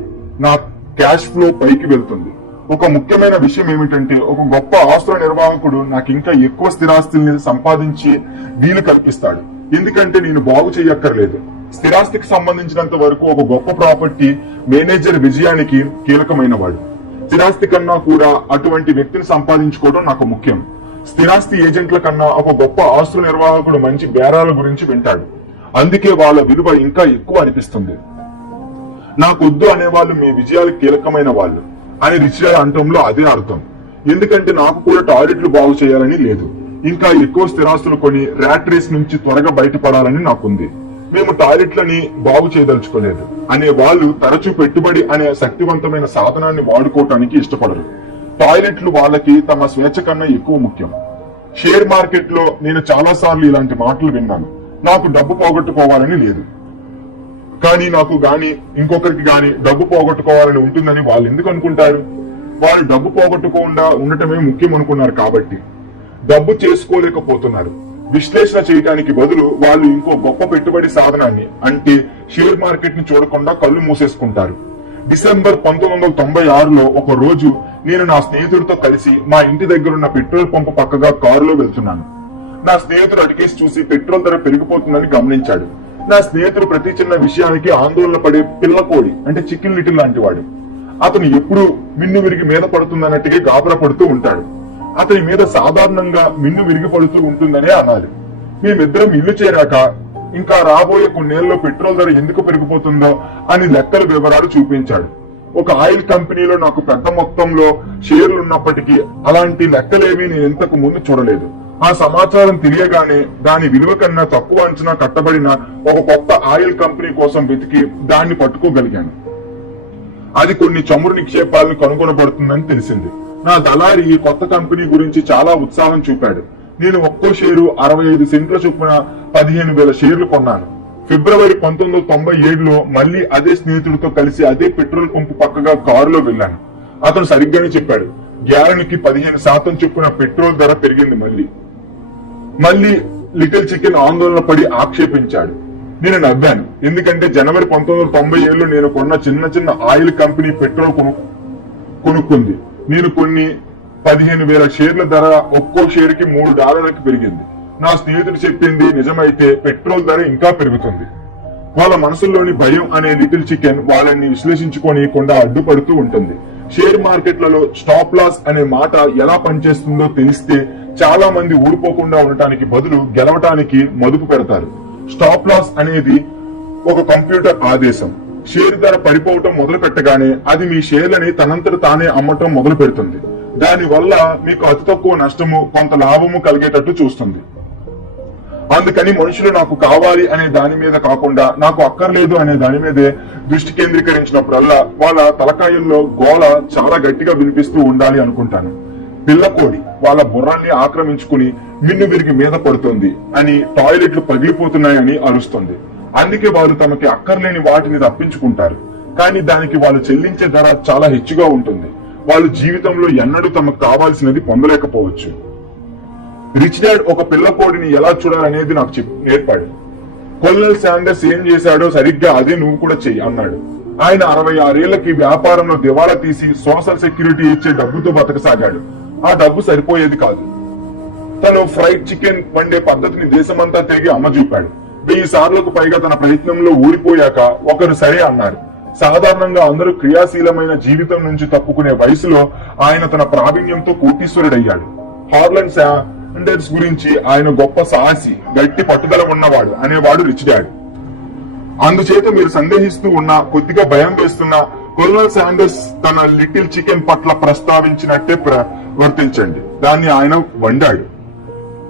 నా క్యాష్ ఫ్లో పైకి వెళ్తుంది. ఒక ముఖ్యమైన విషయం ఏమిటంటే ఒక గొప్ప ఆస్తుల నిర్వాహకుడు నాకు ఇంకా ఎక్కువ స్థిరాస్తుల్ని సంపాదించి వీలు కల్పిస్తాడు. ఎందుకంటే నేను బాగు చేయక్కర్లేదు. స్థిరాస్తికి సంబంధించినంత వరకు ఒక గొప్ప ప్రాపర్టీ మేనేజర్ విజయానికి కీలకమైన వాడు. స్థిరాస్తి కన్నా కూడా అటువంటి వ్యక్తిని సంపాదించుకోవడం నాకు ముఖ్యం. స్థిరాస్తి ఏజెంట్ల కన్నా ఒక గొప్ప ఆస్తుల నిర్వాహకుడు మంచి బేరాల గురించి వింటాడు. అందుకే వాళ్ళ విలువ ఇంకా ఎక్కువ అనిపిస్తుంది. నాకొద్దు అనేవాళ్ళు మీ విజయాలకు కీలకమైన వాళ్ళు అని రిచ్ డాడ్ అంటంలో అదే అర్థం. ఎందుకంటే నాకు కూడా టాయిలెట్లు బాగు చేయాలని లేదు. ఇంకా ఎక్కువ స్థిరాస్తులు కొని ర్యాట్ రేస్ నుంచి త్వరగా బయటపడాలని నాకుంది. మేము టాయిలెట్లని బాగు చేయదలుచుకోలేదు అనే వాళ్ళు తరచూ పెట్టుబడి అనే శక్తివంతమైన సాధనాన్ని వాడుకోవటానికి ఇష్టపడరు. టాయిలెట్లు వాళ్ళకి తమ స్వేచ్ఛ కన్నా ఎక్కువ ముఖ్యం. షేర్ మార్కెట్ లో నేను చాలా సార్లు ఇలాంటి మాటలు విన్నాను. నాకు డబ్బు పోగొట్టుకోవాలని లేదు, కానీ నాకు గాని ఇంకొకరికి గాని డబ్బు పోగొట్టుకోవాలని ఉంటుందని వాళ్ళు ఎందుకు అనుకుంటారు? వాళ్ళు డబ్బు పోగొట్టుకోకుండా ఉండటమే ముఖ్యం అనుకున్నారు కాబట్టి డబ్బు చేసుకోలేకపోతున్నారు. విశ్లేషణ చేయడానికి బదులు వాళ్ళు ఇంకో గొప్ప పెట్టుబడి సాధనాన్ని అంటే షేర్ మార్కెట్ ని చూడకుండా కళ్ళు మూసేసుకుంటారు. డిసెంబర్ 1996లో ఒక రోజు నేను నా స్నేహితుడితో కలిసి మా ఇంటి దగ్గరున్న పెట్రోల్ పంపు పక్కగా కారులో వెళ్తున్నాను. నా స్నేహితుడు అడిగేసి చూసి పెట్రోల్ ధర పెరిగిపోతుందని గమనించాడు. నా స్నేహితుడు ప్రతి చిన్న విషయానికి ఆందోళన పడే పిల్లకోడి అంటే చికెన్ లిటిల్ లాంటి వాడు. అతను ఎప్పుడు మిన్ను విరిగి మీద పడుతుందన్నట్టుగా గాబరా పడుతూ ఉంటాడు. అతని మీద సాధారణంగా మిన్ను విరిగి పడుతూ ఉంటుందనే అనాలి. మేమిద్దరం ఇల్లు చేరాక ఇంకా రాబోయే కొన్నేళ్లలో పెట్రోల్ ధర ఎందుకు పెరిగిపోతుందో అని లెక్కల వివరాలు చూపించాడు. ఒక ఆయిల్ కంపెనీలో నాకు పెద్ద మొత్తంలో షేర్లు ఉన్నప్పటికీ అలాంటి లెక్కలేవి నేను ఇంతకు ముందు చూడలేదు. ఆ సమాచారం తెలియగానే దాని విలువ కన్నా తక్కువ అంచనా కట్టబడిన ఒక కొత్త ఆయిల్ కంపెనీ కోసం వెతికి దాన్ని పట్టుకోగలిగాను. అది కొన్ని చమురు నిక్షేపాలను కనుగొనబడుతుందని తెలిసింది. నా దళారి ఈ కొత్త కంపెనీ గురించి చాలా ఉత్సాహం చూపాడు. నేను ఒక్కో షేరు 65 సెంట్ల చొప్పున 15,000 షేర్లు కొన్నాను. ఫిబ్రవరి 1997లో మళ్లీ అదే స్నేహితుడితో కలిసి అదే పెట్రోల్ పంపు పక్కగా కారులో వెళ్లాను. అతను సరిగ్గానే చెప్పాడు. గ్యాలన్కి 15% చొప్పున పెట్రోల్ ధర పెరిగింది. మళ్లీ లిటిల్ చికెన్ ఆందోళన పడి ఆక్షేపించాడు. నేను నవ్వాను. ఎందుకంటే జనవరి 1997లో నేను కొన్న చిన్న ఆయిల్ కంపెనీ పెట్రోల్ కొనుక్కుంది. నేను కొన్ని 15,000 షేర్ల ధర ఒక్కో షేరుకి $3 పెరిగింది. నా స్నేహితుడు చెప్పింది నిజమైతే పెట్రోల్ ధర ఇంకా పెరుగుతుంది. వాళ్ళ మనసుల్లోని భయం అనే లిటిల్ చికెన్ వాళ్ళని విశ్లేషించుకోనియకుండా అడ్డుపడుతూ ఉంటుంది. షేర్ మార్కెట్లలో స్టాప్ లాస్ అనే మాట ఎలా పనిచేస్తుందో తెలిస్తే చాలా మంది ఊడిపోకుండా ఉండటానికి బదులు గెలవటానికి మదుపు పెడతారు. స్టాప్ లాస్ అనేది ఒక కంప్యూటర్ ఆదేశం. షేర్ ధర పడిపోవటం మొదలు పెట్టగానే అది మీ షేర్లని తనంతట తానే అమ్మటం మొదలు పెడుతుంది. దాని వల్ల మీకు అతి తక్కువ నష్టము కొంత లాభము కలిగేటట్టు చూస్తుంది. అందుకని మనుషులు నాకు కావాలి అనే దాని మీద కాకుండా నాకు అక్కర్లేదు అనే దాని మీదే దృష్టి కేంద్రీకరించినప్పుడల్లా వాళ్ళ తలకాయల్లో గోల చాలా గట్టిగా వినిపిస్తూ ఉండాలి అనుకుంటాను. పిల్లకోడి వాళ్ళ బుర్రాన్ని ఆక్రమించుకుని మిన్ను విరిగి మీద పడుతుంది అని, టాయిలెట్లు పగిలిపోతున్నాయని అరుస్తుంది. అందుకే వాళ్ళు తమకి అక్కర్లేని వాటిని తప్పించుకుంటారు. కానీ దానికి వాళ్ళు చెల్లించే ధర చాలా హెచ్చుగా ఉంటుంది. వాళ్ళు జీవితంలో ఎన్నడూ తమకు కావాల్సినది పొందలేకపోవచ్చు. రిచ్ డాడ్ ఒక పిల్లకోడిని ఎలా చూడాలనేది నాకు నేర్పాడు. కొల్నల్ శాండర్స్ ఏం చేశాడో సరిగ్గా అదే నువ్వు కూడా చెయ్యి అన్నాడు. ఆయన 66 ఏళ్లకి వ్యాపారంలో దివాలా తీసి సోషల్ సెక్యూరిటీ ఇచ్చే డబ్బుతో బతకసాగాడు. ఆ డబ్బు సరిపోయేది కాదు. తను ఫ్రైడ్ చికెన్ వండే పద్ధతిని దేశమంతా తిరిగి అమ్మ చూపాడు. 1000 సార్లకు పైగా తన ప్రయత్నంలో ఊడిపోయాక ఒకరు సరే అన్నారు. సాధారణంగా అందరూ క్రియాశీలమైన జీవితం నుంచి తప్పుకునే వయసులో ఆయన తన ప్రావీణ్యంతో కోటీశ్వరుడయ్యాడు. హార్లాండ్ శాండర్స్ గురించి ఆయన గొప్ప సాహసి, గట్టి పట్టుదల ఉన్నవాడు అనేవాడు రిచ్ డాడ్. అందుచేత మీరు సందేహిస్తూ ఉన్నా, కొద్దిగా భయం వేస్తున్నా కొల్నల్ శాండర్స్ తన లిటిల్ చికెన్ పట్ల ప్రస్తావించినట్టే ప్రవర్తించండి. దాన్ని ఆయన వండాడు.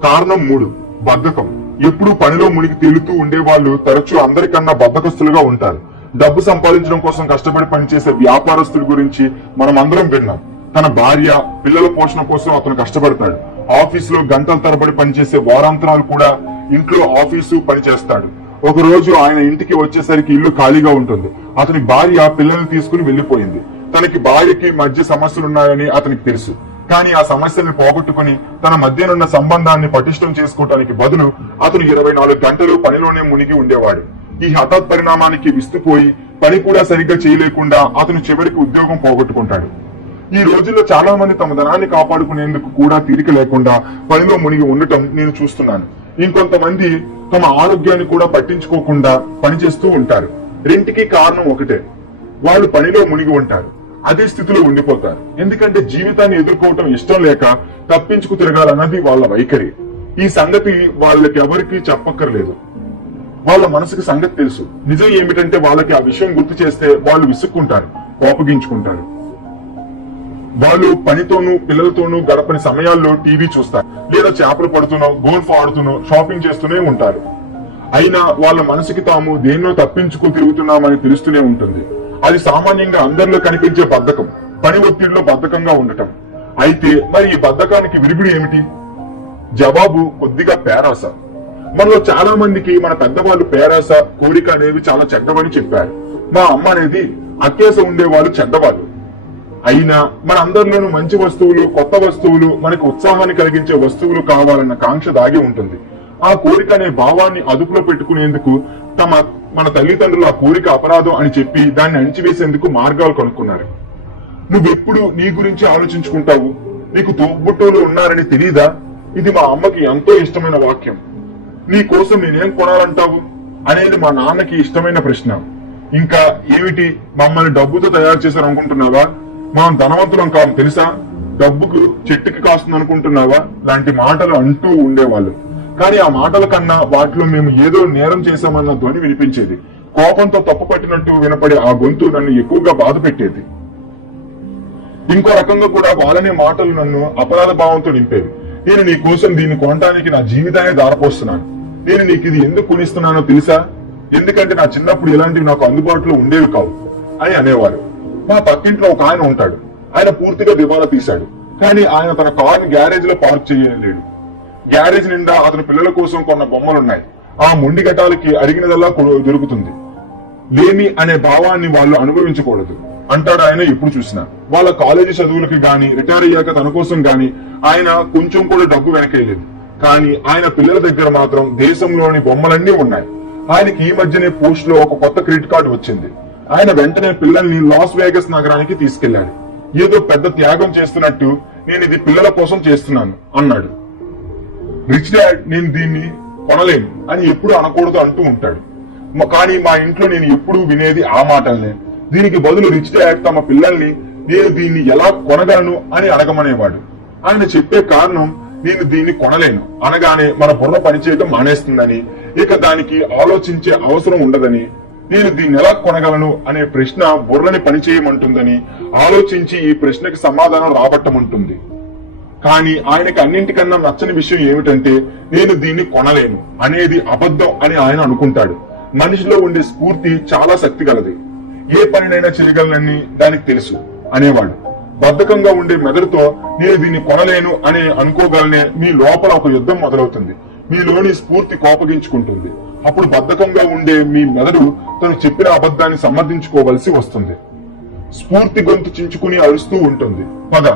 కారణం 3, బద్ధకం. ఎప్పుడూ పనిలో మునిగి తేలుతూ ఉండేవాళ్ళు తరచూ అందరికన్నా బద్ధకస్తులుగా ఉంటారు. డబ్బు సంపాదించడం కోసం కష్టపడి పనిచేసే వ్యాపారస్తుల గురించి మనం అందరం విన్నాం. తన భార్య, పిల్లల పోషణ కోసం అతను కష్టపడతాడు. ఆఫీసులో గంటల తరబడి పనిచేసే వారాంతరాలు కూడా ఇంట్లో ఆఫీసు పనిచేస్తాడు. ఒక రోజు ఆయన ఇంటికి వచ్చేసరికి ఇల్లు ఖాళీగా ఉంటుంది. అతని భార్య పిల్లల్ని తీసుకుని వెళ్లిపోయింది. తనకి భార్యకి మధ్య సమస్యలున్నాయని అతనికి తెలుసు. కానీ ఆ సమస్యల్ని పోగొట్టుకుని తన మధ్యనున్న సంబంధాన్ని పటిష్టం చేసుకోవటానికి బదులు అతను 24 గంటలు పనిలోనే మునిగి ఉండేవాడు. ఈ హఠాత్ పరిణామానికి విస్తుపోయి పని కూడా సరిగ్గా చేయలేకుండా అతను చివరికి ఉద్యోగం పోగొట్టుకుంటాడు. ఈ రోజుల్లో చాలా మంది తమ ధనాన్ని కాపాడుకునేందుకు కూడా తీరిక లేకుండా పనిలో మునిగి ఉండటం నేను చూస్తున్నాను. ఇంకొంతమంది తమ ఆరోగ్యాన్ని కూడా పట్టించుకోకుండా పనిచేస్తూ ఉంటారు. రెంటికి కారణం ఒకటే, వాళ్ళు పనిలో మునిగి ఉంటారు. అదే స్థితిలో ఉండిపోతారు. ఎందుకంటే జీవితాన్ని ఎదుర్కోవటం ఇష్టం లేక తప్పించుకు తిరగాలన్నది వాళ్ళ వైఖరి. ఈ సంగతి వాళ్ళకి ఎవరికి చెప్పక్కర్లేదు. వాళ్ళ మనసుకి సంగతి తెలుసు. నిజం ఏమిటంటే వాళ్ళకి ఆ విషయం గుర్తు చేస్తే వాళ్ళు విసుక్కుంటారు, కోపగించుకుంటారు. వాళ్ళు పనితోనూ పిల్లలతోనూ గడపని సమయాల్లో టీవీ చూస్తారు, లేదా చేపలు పడుతూనో, గోల్ఫ్ ఆడుతూనో, షాపింగ్ చేస్తూనే ఉంటారు. అయినా వాళ్ళ మనసుకి తాము దేన్నో తప్పించుకు తిరుగుతున్నామని తెలుస్తూనే ఉంటుంది. అది సామాన్యంగా అందరిలో కనిపించే బద్ధకం, పని ఒత్తిడిలో బద్ధకంగా ఉండటం. అయితే మరి ఈ బద్ధకానికి విరుగుడు ఏమిటి? జవాబు కొద్దిగా పేరాస. మనలో చాలా మందికి మన పెద్దవాళ్ళు పేరాస, కోరిక అనేవి చాలా చెడ్డవని చెప్పారు. మా అమ్మ అనేది అత్యాస ఉండేవాళ్ళు చెడ్డవాళ్ళు. అయినా మన అందరిలోనూ మంచి వస్తువులు, కొత్త వస్తువులు, మనకు ఉత్సాహాన్ని కలిగించే వస్తువులు కావాలన్న కాంక్ష దాగి ఉంటుంది. ఆ కోరిక అనే భావాన్ని అదుపులో పెట్టుకునేందుకు మన తల్లిదండ్రులు ఆ కోరిక అపరాధం అని చెప్పి దాన్ని అణిచివేసేందుకు మార్గాలు కనుక్కున్నారు. నువ్వెప్పుడు నీ గురించి ఆలోచించుకుంటావు? నీకు తోబుట్టువులు ఉన్నారని తెలీదా? ఇది మా అమ్మకి ఎంతో ఇష్టమైన వాక్యం. నీ కోసం నేనేం కొనాలంటావు అనేది మా నాన్నకి ఇష్టమైన ప్రశ్న. ఇంకా ఏమిటి, మమ్మల్ని డబ్బుతో తయారు చేశారు అనుకుంటున్నావా? మనం ధనవంతులం కాదు తెలుసా? డబ్బుకు చెట్టుకి కాస్తుంది అనుకుంటున్నావా? లాంటి మాటలు అంటూ ఉండేవాళ్ళు. కానీ ఆ మాటల కన్నా వాటిలో మేము ఏదో నేరం చేశామన్న ధ్వని వినిపించేది. కోపంతో తప్పు పట్టినట్టు వినపడే ఆ గొంతు నన్ను ఎక్కువగా బాధ పెట్టేది. ఇంకో రకంగా కూడా వాళ్ళనే మాటలు నన్ను అపరాధ భావంతో నింపేవి. నేను నీ కోసం దీన్ని కొనడానికి నా జీవితాన్ని దారపోస్తున్నాను. నేను నీకు ఇది ఎందుకు కొనిస్తున్నానో తెలుసా? ఎందుకంటే నా చిన్నప్పుడు ఇలాంటివి నాకు అందుబాటులో ఉండేవి కావు అని అనేవారు. మా పక్కింట్లో ఒక ఆయన ఉంటాడు. ఆయన పూర్తిగా దివాలా తీశాడు. కానీ ఆయన తన కారుని గ్యారేజ్ లో పార్క్ చేయలేడు. గ్యారేజ్ నిండా అతని పిల్లల కోసం కొన్న బొమ్మలున్నాయి. ఆ మొండి ఘటాలకి అరిగినదల్లా దొరుకుతుంది. లేమి అనే భావాన్ని వాళ్ళు అనుభవించకూడదు అంటాడు ఆయన ఎప్పుడు చూసినా. వాళ్ళ కాలేజీ చదువులకి గాని, రిటైర్ అయ్యాక తన కోసం గాని ఆయన కొంచెం కూడా డబ్బు వెనకేయలేదు. కానీ ఆయన పిల్లల దగ్గర మాత్రం దేశంలోని బొమ్మలన్నీ ఉన్నాయి. ఆయనకి ఈ మధ్యనే పోస్ట్ లో ఒక కొత్త క్రెడిట్ కార్డు వచ్చింది. ఆయన వెంటనే పిల్లల్ని లాస్ వేగస్ నగరానికి తీసుకెళ్లాడు. ఏదో పెద్ద త్యాగం చేస్తున్నట్టు, నేను ఇది పిల్లల కోసం చేస్తున్నాను అన్నాడు. రిచ్ డాడ్ నేను దీన్ని కొనలేను అని ఎప్పుడు అనకూడదు అంటూ ఉంటాడు. కానీ మా ఇంట్లో నేను ఎప్పుడు వినేది ఆ మాటల్నే. దీనికి బదులు రిచ్ డాడ్ తమ పిల్లల్ని నేను దీన్ని ఎలా కొనగలను అని అడగమనేవాడు. ఆయన చెప్పే కారణం, నేను దీన్ని కొనలేను అనగానే మన బుర్ర పనిచేయడం మానేస్తుందని, ఇక దానికి ఆలోచించే అవసరం ఉండదని, నేను దీన్ని ఎలా కొనగలను అనే ప్రశ్న బుర్రని పనిచేయమంటుందని, ఆలోచించి ఈ ప్రశ్నకి సమాధానం రాబట్టమంటుంది. కానీ ఆయనకి అన్నింటికన్నా నచ్చని విషయం ఏమిటంటే, నేను దీన్ని కొనలేను అనేది అబద్ధం అని ఆయన అనుకుంటాడు. మనిషిలో ఉండే స్ఫూర్తి చాలా శక్తి గలది. ఏ పనినైనా చేయగలనని దానికి తెలుసు అనేవాడు. బద్ధకంగా ఉండే మెదడుతో నేను దీన్ని కొనలేను అని అనుకోగలనే మీ లోపల ఒక యుద్ధం మొదలవుతుంది. మీలోని స్ఫూర్తి కోపగించుకుంటుంది. అప్పుడు బద్ధకంగా ఉండే మీ మెదడు తను చెప్పిన అబద్ధాన్ని సమర్థించుకోవలసి వస్తుంది. స్ఫూర్తి గొంతు చించుకుని అరుస్తూ ఉంటుంది, పద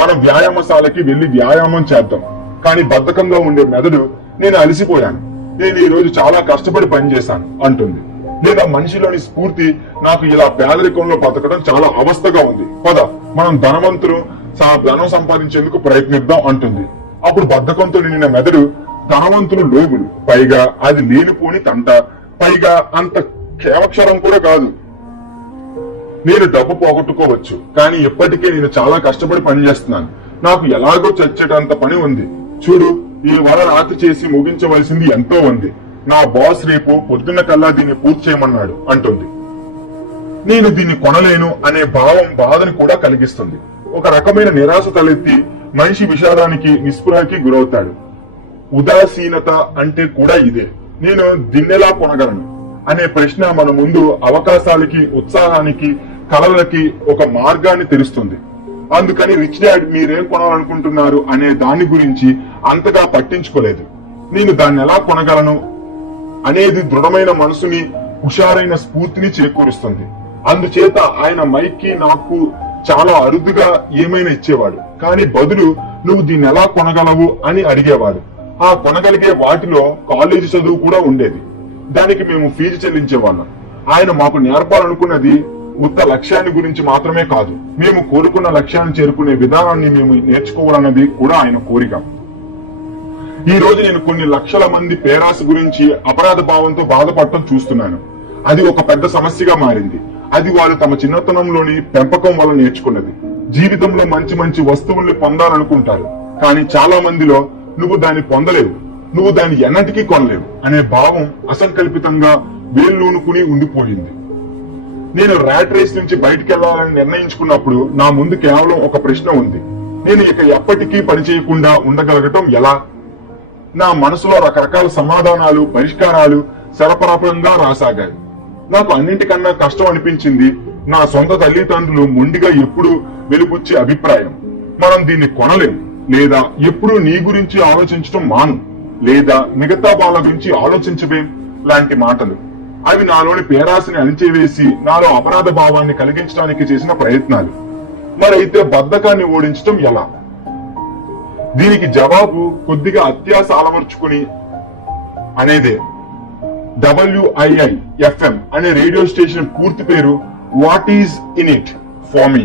మనం వ్యాయామశాలకి వెళ్లి వ్యాయామం చేద్దాం. కానీ బద్ధకంగా ఉండే మెదడు, నేను అలసిపోయాను, నేను ఈ రోజు చాలా కష్టపడి పనిచేశాను అంటుంది. లేదా మనిషిలోని స్ఫూర్తి, నాకు ఇలా పేదరికంలో బతకడం చాలా అవస్థగా ఉంది, పద మనం ధనం సంపాదించేందుకు ప్రయత్నిద్దాం అంటుంది. అప్పుడు బద్ధకంతో నిండిన మెదడు, ధనవంతులు లోబులు, పైగా అది లేనిపోని తంట, పైగా అంత కేవక్షరం కూడా కాదు. నేను డబ్బు పోగొట్టుకోవచ్చు, కానీ ఇప్పటికే నేను చాలా కష్టపడి పనిచేస్తున్నాను, నాకు ఎలాగో చచ్చేటంత పని ఉంది. చూడు, ఈ వార రాత్రి చేసి ముగించవలసింది ఎంతో ఉంది, నా బాస్ రేపు పొద్దున్న కల్లా దీన్ని పూర్తి చేయమన్నాడు అంటుంది. నేను దీన్ని కొనలేను అనే భావం బాధని కూడా కలిగిస్తుంది. ఒక రకమైన నిరాశ తలెత్తి మనిషి విషాదానికి, నిస్పృహకి గురవుతాడు. ఉదాసీనత అంటే కూడా ఇదే. నేను దీన్నెలా కొనగలను అనే ప్రశ్న మన ముందు అవకాశాలకి, ఉత్సాహానికి, కళలకి ఒక మార్గాన్ని తెరుస్తుంది. అందుకని రిచ్ డాడ్ మీరేం కొనాలనుకుంటున్నారు అనే దాని గురించి అంతగా పట్టించుకోలేదు. నేను దాన్ని ఎలా కొనగలను అనేది దృఢమైన మనసుని, హుషారైన స్ఫూర్తిని చేకూరుస్తుంది. అందుచేత ఆయన మైక్కి నాకు చాలా అరుదుగా ఏమైనా ఇచ్చేవాడు, కానీ బదులు నువ్వు దీన్ని ఎలా కొనగలవు అని అడిగేవాడు. ఆ కొనగలిగే వాటిలో కాలేజీ చదువు కూడా ఉండేది. దానికి మేము ఫీజు చెల్లించేవాళ్ళం. ఆయన మాకు నేర్పాలనుకున్నది ఉత్త లక్ష్యాన్ని గురించి మాత్రమే కాదు, మేము కోరుకున్న లక్ష్యాన్ని చేరుకునే విధానాన్ని మేము నేర్చుకోవాలన్నది కూడా ఆయన కోరిక. ఈ రోజు నేను కొన్ని లక్షల మంది పేరాస గురించి, అపరాధ భావంతో బాధపడటం చూస్తున్నాను. అది ఒక పెద్ద సమస్యగా మారింది. అది వారు తమ చిన్నతనంలోని పెంపకం వల్ల నేర్చుకున్నది. జీవితంలో మంచి మంచి వస్తువుల్ని పొందాలనుకుంటారు, కానీ చాలా మందిలో నువ్వు దాన్ని పొందలేవు, నువ్వు దాన్ని ఎన్నటికీ కొనలేవు అనే భావం అసంకల్పితంగా వేళ్ళూనుకుని ఉండిపోయింది. నేను ర్యాట్ రేస్ నుంచి బయటికి వెళ్లాలని నిర్ణయించుకున్నప్పుడు నా ముందు కేవలం ఒక ప్రశ్న ఉంది, నేను ఇక ఎప్పటికీ పనిచేయకుండా ఉండగలగటం ఎలా? నా మనసులో రకరకాల సమాధానాలు, పరిష్కారాలు శరపరాపంగా రాసాగాయి. నాకు అన్నింటికన్నా కష్టం అనిపించింది నా సొంత తల్లిదండ్రులు మొండిగా ఎప్పుడు వెలుపుచ్చే అభిప్రాయం, మనం దీన్ని కొనలేం, లేదా ఎప్పుడూ నీ గురించి ఆలోచించడం మాను, లేదా మిగతా వాళ్ళ గురించి ఆలోచించవేం లాంటి మాటలు. అవి నాలోని పేరాశని అణిచివేసి నాలో అపరాధ భావాన్ని కలిగించడానికి చేసిన ప్రయత్నాలు. మరైతే బద్ధకాన్ని ఓడించడం ఎలా? దీనికి జవాబు కొద్దిగా అత్యాశ అలవర్చుకుని అనేదే. WIIFM అనే రేడియో స్టేషన్ పూర్తి పేరు what is in it for me,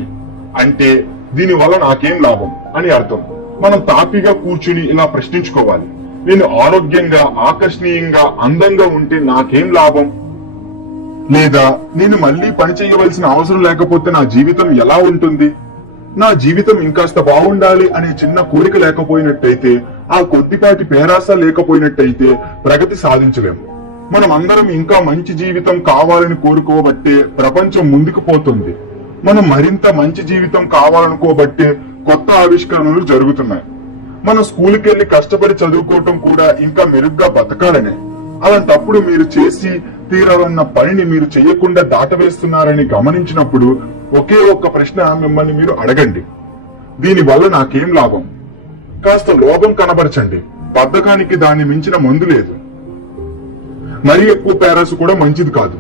అంటే దీని వల్ల నాకేం లాభం అని అర్థం. మనం తాపీగా కూర్చుని ఇలా ప్రశ్నించుకోవాలి, నేను ఆరోగ్యంగా, ఆకర్షణీయంగా, అందంగా ఉంటే నాకేం లాభం? లేదా నేను మళ్ళీ పని చేయవలసిన అవసరం లేకపోతే నా జీవితం ఎలా ఉంటుంది? నా జీవితం ఇంకాస్త బాగుండాలి అనే చిన్న కోరిక లేకపోయినట్టయితే, ఆ కొద్దిపాటి పేరాస లేకపోయినట్టయితే ప్రగతి సాధించలేము. మనం అందరం ఇంకా మంచి జీవితం కావాలని కోరుకోబట్టే ప్రపంచం ముందుకు పోతుంది. మనం మరింత మంచి జీవితం కావాలనుకోబట్టే కొత్త ఆవిష్కరణలు జరుగుతున్నాయి. మనం స్కూల్కి వెళ్లి కష్టపడి చదువుకోవటం కూడా ఇంకా మెరుగ్గా బతకాలనే. అలాంటప్పుడు మీరు చేసి తీరాలన్న పనిని మీరు చేయకుండా దాటవేస్తున్నారని గమనించినప్పుడు ఒకే ఒక్క ప్రశ్న మిమ్మల్ని మీరు అడగండి, దీని వల్ల నాకేం లాభం? కాస్త లోభం కనబరచండి. బద్ధకానికి దాన్ని మించిన మందు లేదు. మరీ ఎక్కువ పేరాసు కూడా మంచిది కాదు.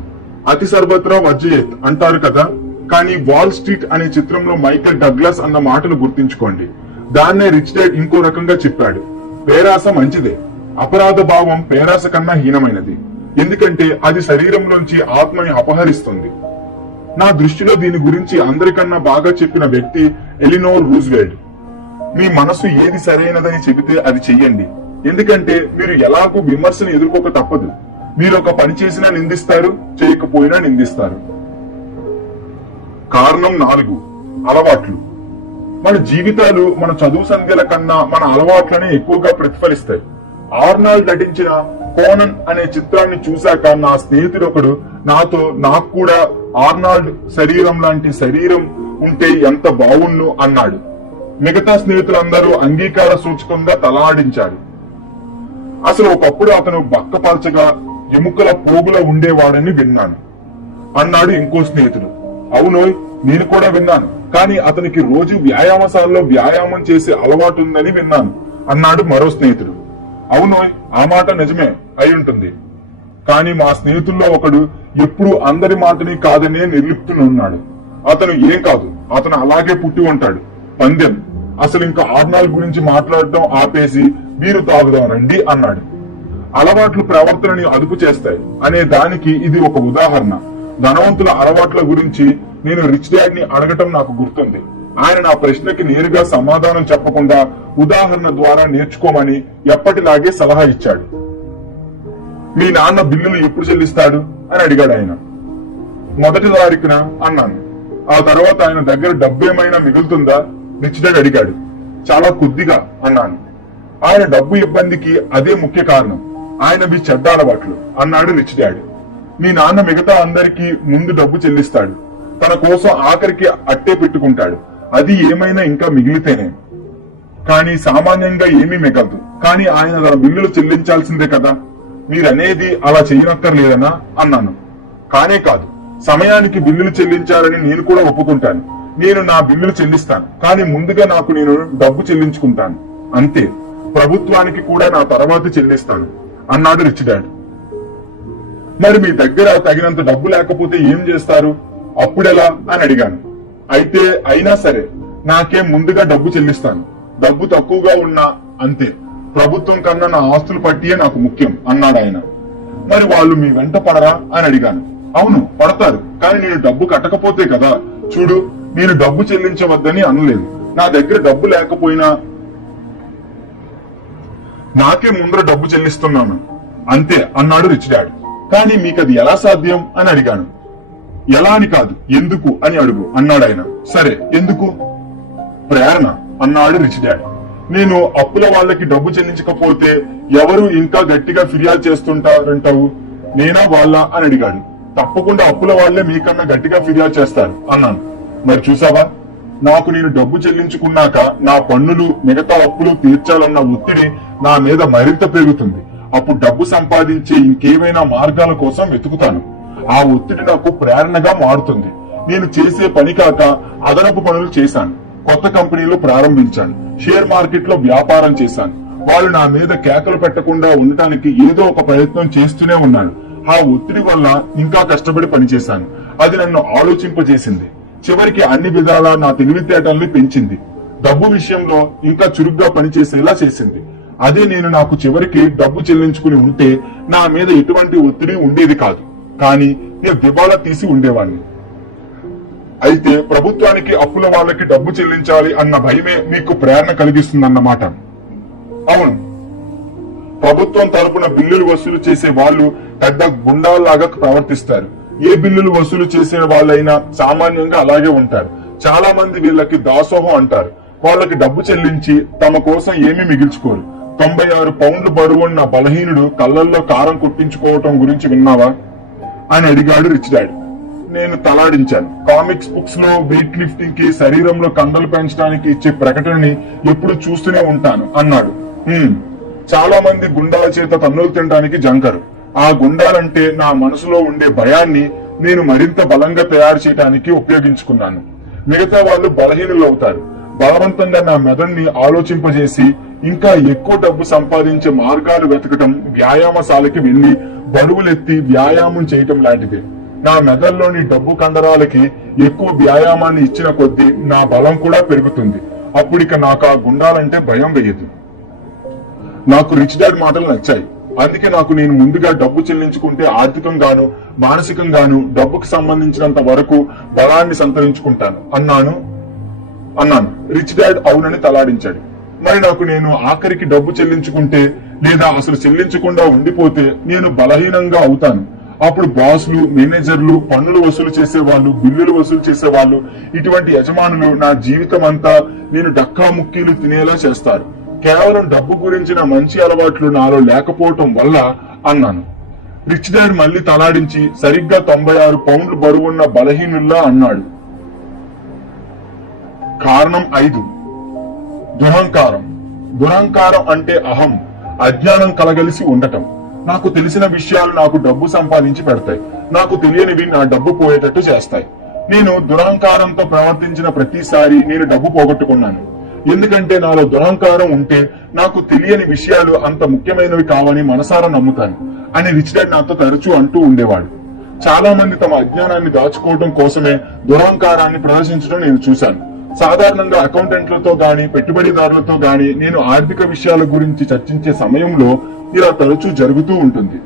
అతి సర్వత్రా వర్జయేత్ అంటారు కదా. కానీ వాల్ స్ట్రీట్ అనే చిత్రంలో మైకేల్ డగ్లస్ అన్న మాటను గుర్తించుకోండి. దాన్నే రిచ్ డాడ్ ఇంకో రకంగా చెప్పాడు, పేరాస మంచిదే, అపరాధ భావం పేరాస కన్నా హీనమైనది, ఎందుకంటే అది శరీరంలోంచి ఆత్మని అపహరిస్తుంది. నా దృష్టిలో దీని గురించి అందరికన్నా బాగా చెప్పిన వ్యక్తి ఎలినోర్ రూజ్వెల్ట్. మీ మనసు ఏది సరైనదని చెబితే అది చెయ్యండి, ఎందుకంటే మీరు ఎలాగూ విమర్శను ఎదుర్కోక తప్పదు. మీరు ఒక పని చేసినా నిందిస్తారు, చేయకపోయినా నిందిస్తారు. కారణం 4, అలవాట్లు. మన జీవితాలు మన చదువు సంధ్యల కన్నా మన అలవాట్లనే ఎక్కువగా ప్రతిఫలిస్తాయి. ఆర్నాల్డ్ నటించిన కోనన్ అనే చిత్రాన్ని చూశాక నా స్నేహితుడు ఒకడు నాకు కూడా ఆర్నాల్డ్ శరీరం లాంటి శరీరం ఉంటే ఎంత బావుణ్ణు అన్నాడు. మిగతా స్నేహితులందరూ అంగీకార సూచకంగా తలాడించారు. అసలు ఒకప్పుడు అతను బక్కపరచగా ఎముకల పోగుల ఉండేవాడని విన్నాను అన్నాడు ఇంకో స్నేహితుడు. అవునోయ్, నేను కూడా విన్నాను, కానీ అతనికి రోజు వ్యాయామశాలలో వ్యాయామం చేసే అలవాటు ఉందని విన్నాను అన్నాడు మరో స్నేహితుడు. అవునోయ్, ఆ మాట నిజమే అయి ఉంటుంది, కానీ మా స్నేహితుల్లో ఒకడు ఎప్పుడు అందరి మాటని కాదనే నిర్లిప్తునున్నాడు. అతను ఏం కాదు, అతను అలాగే పుట్టి ఉంటాడు. పందెం, అసలు ఇంకా ఆర్నాల్డ్ గురించి మాట్లాడటం ఆపేసి బీరు తాగుదాం రండి అన్నాడు. అలవాట్లు ప్రవర్తనని అదుపు చేస్తాయి అనే దానికి ఇది ఒక ఉదాహరణ. ధనవంతుల అలవాట్ల గురించి నేను రిచ్ డాడ్ ని అడగటం నాకు గుర్తుంది. ఆయన నా ప్రశ్నకి నేరుగా సమాధానం చెప్పకుండా ఉదాహరణ ద్వారా నేర్చుకోమని ఎప్పటిలాగే సలహా ఇచ్చాడు. మీ నాన్న బిల్లులు ఎప్పుడు చెల్లిస్తాడు అని అడిగాడు ఆయన. మొదటి తారీఖున అన్నాను. ఆ తర్వాత ఆయన దగ్గర డబ్బు ఏమైనా మిగులుతుందా రిచ్ డాడ్ అడిగాడు. చాలా కొద్దిగా అన్నాను. ఆయన డబ్బు ఇబ్బందికి అదే ముఖ్య కారణం. ఆయనవి చెడ్డ అలవాట్లు అన్నాడు రిచ్ డాడ్. మీ నాన్న మిగతా అందరికీ ముందు డబ్బు చెల్లిస్తాడు, తన కోసం ఆఖరికి అట్టే పెట్టుకుంటాడు. అది ఏమైనా ఇంకా మిగిలితేనే, కానీ సామాన్యంగా ఏమీ మిగలదు. కానీ ఆయన తన బిల్లులు చెల్లించాల్సిందే కదా, మీరనేది అలా చేయనక్కర్లేదనా అన్నాను. కానే కాదు, సమయానికి బిల్లులు చెల్లించాలని నేను కూడా ఒప్పుకుంటాను. నేను నా బిల్లులు చెల్లిస్తాను, కానీ ముందుగా నేను డబ్బు చెల్లించుకుంటాను అంతే. ప్రభుత్వానికి కూడా నా తర్వాత చెల్లిస్తాను అన్నాడు రిచ్ డాడ్. మరి మీ దగ్గర తగినంత డబ్బు లేకపోతే ఏం చేస్తారు, అప్పుడెలా అని అడిగాను. అయినా సరే నాకేం ముందుగా డబ్బు చెల్లిస్తాను. డబ్బు తక్కువగా ఉన్నా అంతే, ప్రభుత్వం కన్నా నా ఆస్తుల పట్టియే నాకు ముఖ్యం అన్నాడు ఆయన. మరి వాళ్ళు మీ వెంట పడరా అని అడిగాను. అవును పడతారు, కానీ నేను డబ్బు కట్టకపోతే కదా. చూడు, నేను డబ్బు చెల్లించవద్దని అనలేదు. నా దగ్గర డబ్బు లేకపోయినా నాకే ముందర డబ్బు చెల్లిస్తున్నాను అంతే అన్నాడు రిచ్ డాడ్. కానీ మీకు అది ఎలా సాధ్యం అని అడిగాను. ఎలా అని కాదు, ఎందుకు అని అడుగు అన్నాడు ఆయన. సరే ఎందుకు? ప్రేరణ అన్నాడు రిచ్ డాడ్. నేను అప్పుల వాళ్ళకి డబ్బు చెల్లించకపోతే ఎవరు ఇంకా గట్టిగా ఫిర్యాదు చేస్తుంటారంటావు, నేనా వాళ్ళ అని అడిగాడు. తప్పకుండా అప్పుల వాళ్లే మీకన్నా గట్టిగా ఫిర్యాదు చేస్తారు అన్నాను. మరి చూసావా, నేను డబ్బు చెల్లించుకున్నాక నా పన్నులు మిగతా అప్పులు తీర్చాలన్న ఒత్తిడి నా మీద మరింత పెరుగుతుంది. అప్పుడు డబ్బు సంపాదించే ఇంకేమైనా మార్గాల కోసం వెతుకుతాను. ఆ ఒత్తిడి నాకు ప్రేరణగా మారుతుంది. నేను చేసే పని కాక అదనపు పనులు చేశాను. కొత్త కంపెనీలు ప్రారంభించాను. షేర్ మార్కెట్ లో వ్యాపారం చేశాను. వాళ్ళు నా మీద కేకలు పెట్టకుండా ఉండటానికి ఏదో ఒక ప్రయత్నం చేస్తూనే ఉన్నాను. ఆ ఒత్తిడి వల్ల ఇంకా కష్టపడి పనిచేశాను. అది నన్ను ఆలోచింపజేసింది. చివరికి అన్ని విధాలా నా తెలివితేటల్ని పెంచింది. డబ్బు విషయంలో ఇంకా చురుగ్గా పనిచేసేలా చేసింది. అదే నాకు చివరికి డబ్బు చెల్లించుకుని ఉంటే నా మీద ఎటువంటి ఒత్తిడి ఉండేది కాదు, కానీ నేను దివాలా తీసి ఉండేవాడిని. అయితే ప్రభుత్వానికి అప్పుల వాళ్ళకి డబ్బు చెల్లించాలి అన్న భయమే మీకు ప్రేరణ కలిగిస్తుందన్నమాట. అవును, ప్రభుత్వం తరపున బిల్లులు వసూలు చేసే వాళ్ళు పెద్ద గుండాల్లాగా ప్రవర్తిస్తారు. ఏ బిల్లులు వసూలు చేసే వాళ్ళైనా సామాన్యంగా అలాగే ఉంటారు. చాలా మంది వీళ్ళకి దాసోహం అంటారు. వాళ్ళకి డబ్బు చెల్లించి తమ కోసం ఏమీ మిగిల్చుకోరు. 96 పౌండ్లు బరువున్న బలహీనుడు కళ్ళల్లో కారం కొట్టించుకోవటం గురించి విన్నావా అని అడిగాడు రిచ్ డాడ్. నేను తలాడించాను. కామిక్స్ బుక్స్ లో వెయిట్ లిఫ్టింగ్ కి, శరీరంలో కండలు పెంచడానికి ఇచ్చే ప్రకటనని ఎప్పుడు చూస్తూనే ఉంటాను అన్నాడు. చాలా మంది గుండాల చేత తన్నులు తినడానికి జంకరు. ఆ గుండాలంటే నా మనసులో ఉండే భయాన్ని నేను మరింత బలంగా తయారు చేయడానికి ఉపయోగించుకున్నాను. మిగతా వాళ్ళు బలహీనులు అవుతారు. బలవంతంగా నా మెదడుని ఆలోచింపజేసి ఇంకా ఎక్కువ డబ్బు సంపాదించే మార్గాలు వెతకటం, వ్యాయామశాలకి వెళ్లి బరువులెత్తి వ్యాయామం చేయటం లాంటిది. నా మెదడులోని డబ్బు కండరాలకి ఎక్కువ వ్యాయామాన్ని ఇచ్చిన కొద్దీ నా బలం కూడా పెరుగుతుంది. అప్పుడిక నాకు ఆ గుండాలంటే భయం వేయదు. నాకు రిచ్ డాడ్ మాటలు నచ్చాయి. అందుకే నేను ముందుగా డబ్బు చెల్లించుకుంటే ఆర్థికంగాను మానసికంగాను డబ్బుకు సంబంధించినంత వరకు బలాన్ని సంతరించుకుంటాను అన్నాను. రిచ్ డాడ్ అవునని తలాడించాడు. మరి నేను ఆఖరికి డబ్బు చెల్లించుకుంటే లేదా అసలు చెల్లించకుండా ఉండిపోతే నేను బలహీనంగా అవుతాను. అప్పుడు బాసులు, మేనేజర్లు, పన్నులు వసూలు చేసేవాళ్ళు, బిల్లులు వసూలు చేసేవాళ్ళు, ఇటువంటి యజమానులు నా జీవితం అంతా నేను డక్కా ముక్కీలు తినేలా చేస్తారు. కేవలం డబ్బు గురించిన మంచి అలవాట్లు నాలో లేకపోవటం వల్ల అన్నాను. రిచ్ డాడ్ మళ్ళీ తలాడించి సరిగ్గా 96 పౌండ్లు బరువున్న బలహీనుల్లా అన్నాడు. కారణం 5, దురహంకారం. దురహంకారం అంటే అహం, అజ్ఞానం కలగలిసి ఉండటం. నాకు తెలిసిన విషయాలు నాకు డబ్బు సంపాదించి పెడతాయి. నాకు తెలియనివి నా డబ్బు పోయేటట్టు చేస్తాయి. నేను దురహంకారంతో ప్రవర్తించిన ప్రతిసారి నేను డబ్బు పోగొట్టుకున్నాను. ఎందుకంటే నాలో దురహంకారం ఉంటే నాకు తెలియని విషయాలు అంత ముఖ్యమైనవి కావని మనసారా నమ్ముతాను అని రిచ్ డాడ్ నాతో తరచూ అంటూ ఉండేవాడు. చాలా మంది తమ అజ్ఞానాన్ని దాచుకోవడం కోసమే దురహంకారాన్ని ప్రదర్శించడం నేను చూశాను. సాధారణంగా అకౌంటెంట్లతో గాని పెట్టుబడిదారులతో గాని నేను ఆర్థిక విషయాల గురించి చర్చించే సమయంలో ఇలా తరచూ జరుగుతూ ఉంటుంది.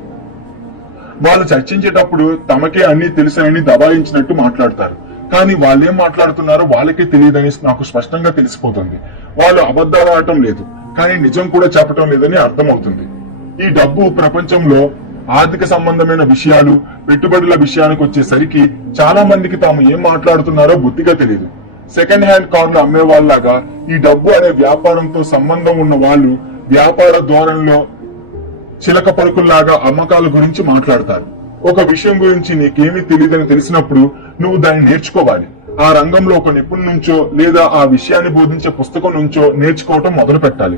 వాళ్ళు చర్చించేటప్పుడు తమకే అన్ని తెలుసని దబాయించినట్టు మాట్లాడతారు. కానీ వాళ్ళేం మాట్లాడుతున్నారో వాళ్ళకే తెలియదని నాకు స్పష్టంగా తెలిసిపోతుంది. వాళ్ళు అబద్ధాలు ఆడటం లేదు, కానీ నిజం కూడా చెప్పటం లేదని అర్థమవుతుంది. ఈ డబ్బు ప్రపంచంలో ఆర్థిక సంబంధమైన విషయాలు, పెట్టుబడుల విషయానికి వచ్చేసరికి చాలా మందికి తాము ఏం మాట్లాడుతున్నారో బొత్తిగా తెలియదు. సెకండ్ హ్యాండ్ కార్లు అమ్మే వాళ్ళలాగా ఈ డబ్బు అనే వ్యాపారంతో సంబంధం ఉన్న వాళ్ళు వ్యాపార ధోరణిలో చిలక పలుకుల్లాగా అమ్మకాల గురించి మాట్లాడతారు. ఒక విషయం గురించి నీకేమీ తెలియదని తెలిసినప్పుడు నువ్వు దాన్ని నేర్చుకోవాలి. ఆ రంగంలో ఒక నిపుణుల నుంచో లేదా ఆ విషయాన్ని బోధించే పుస్తకం నుంచో నేర్చుకోవటం మొదలు పెట్టాలి.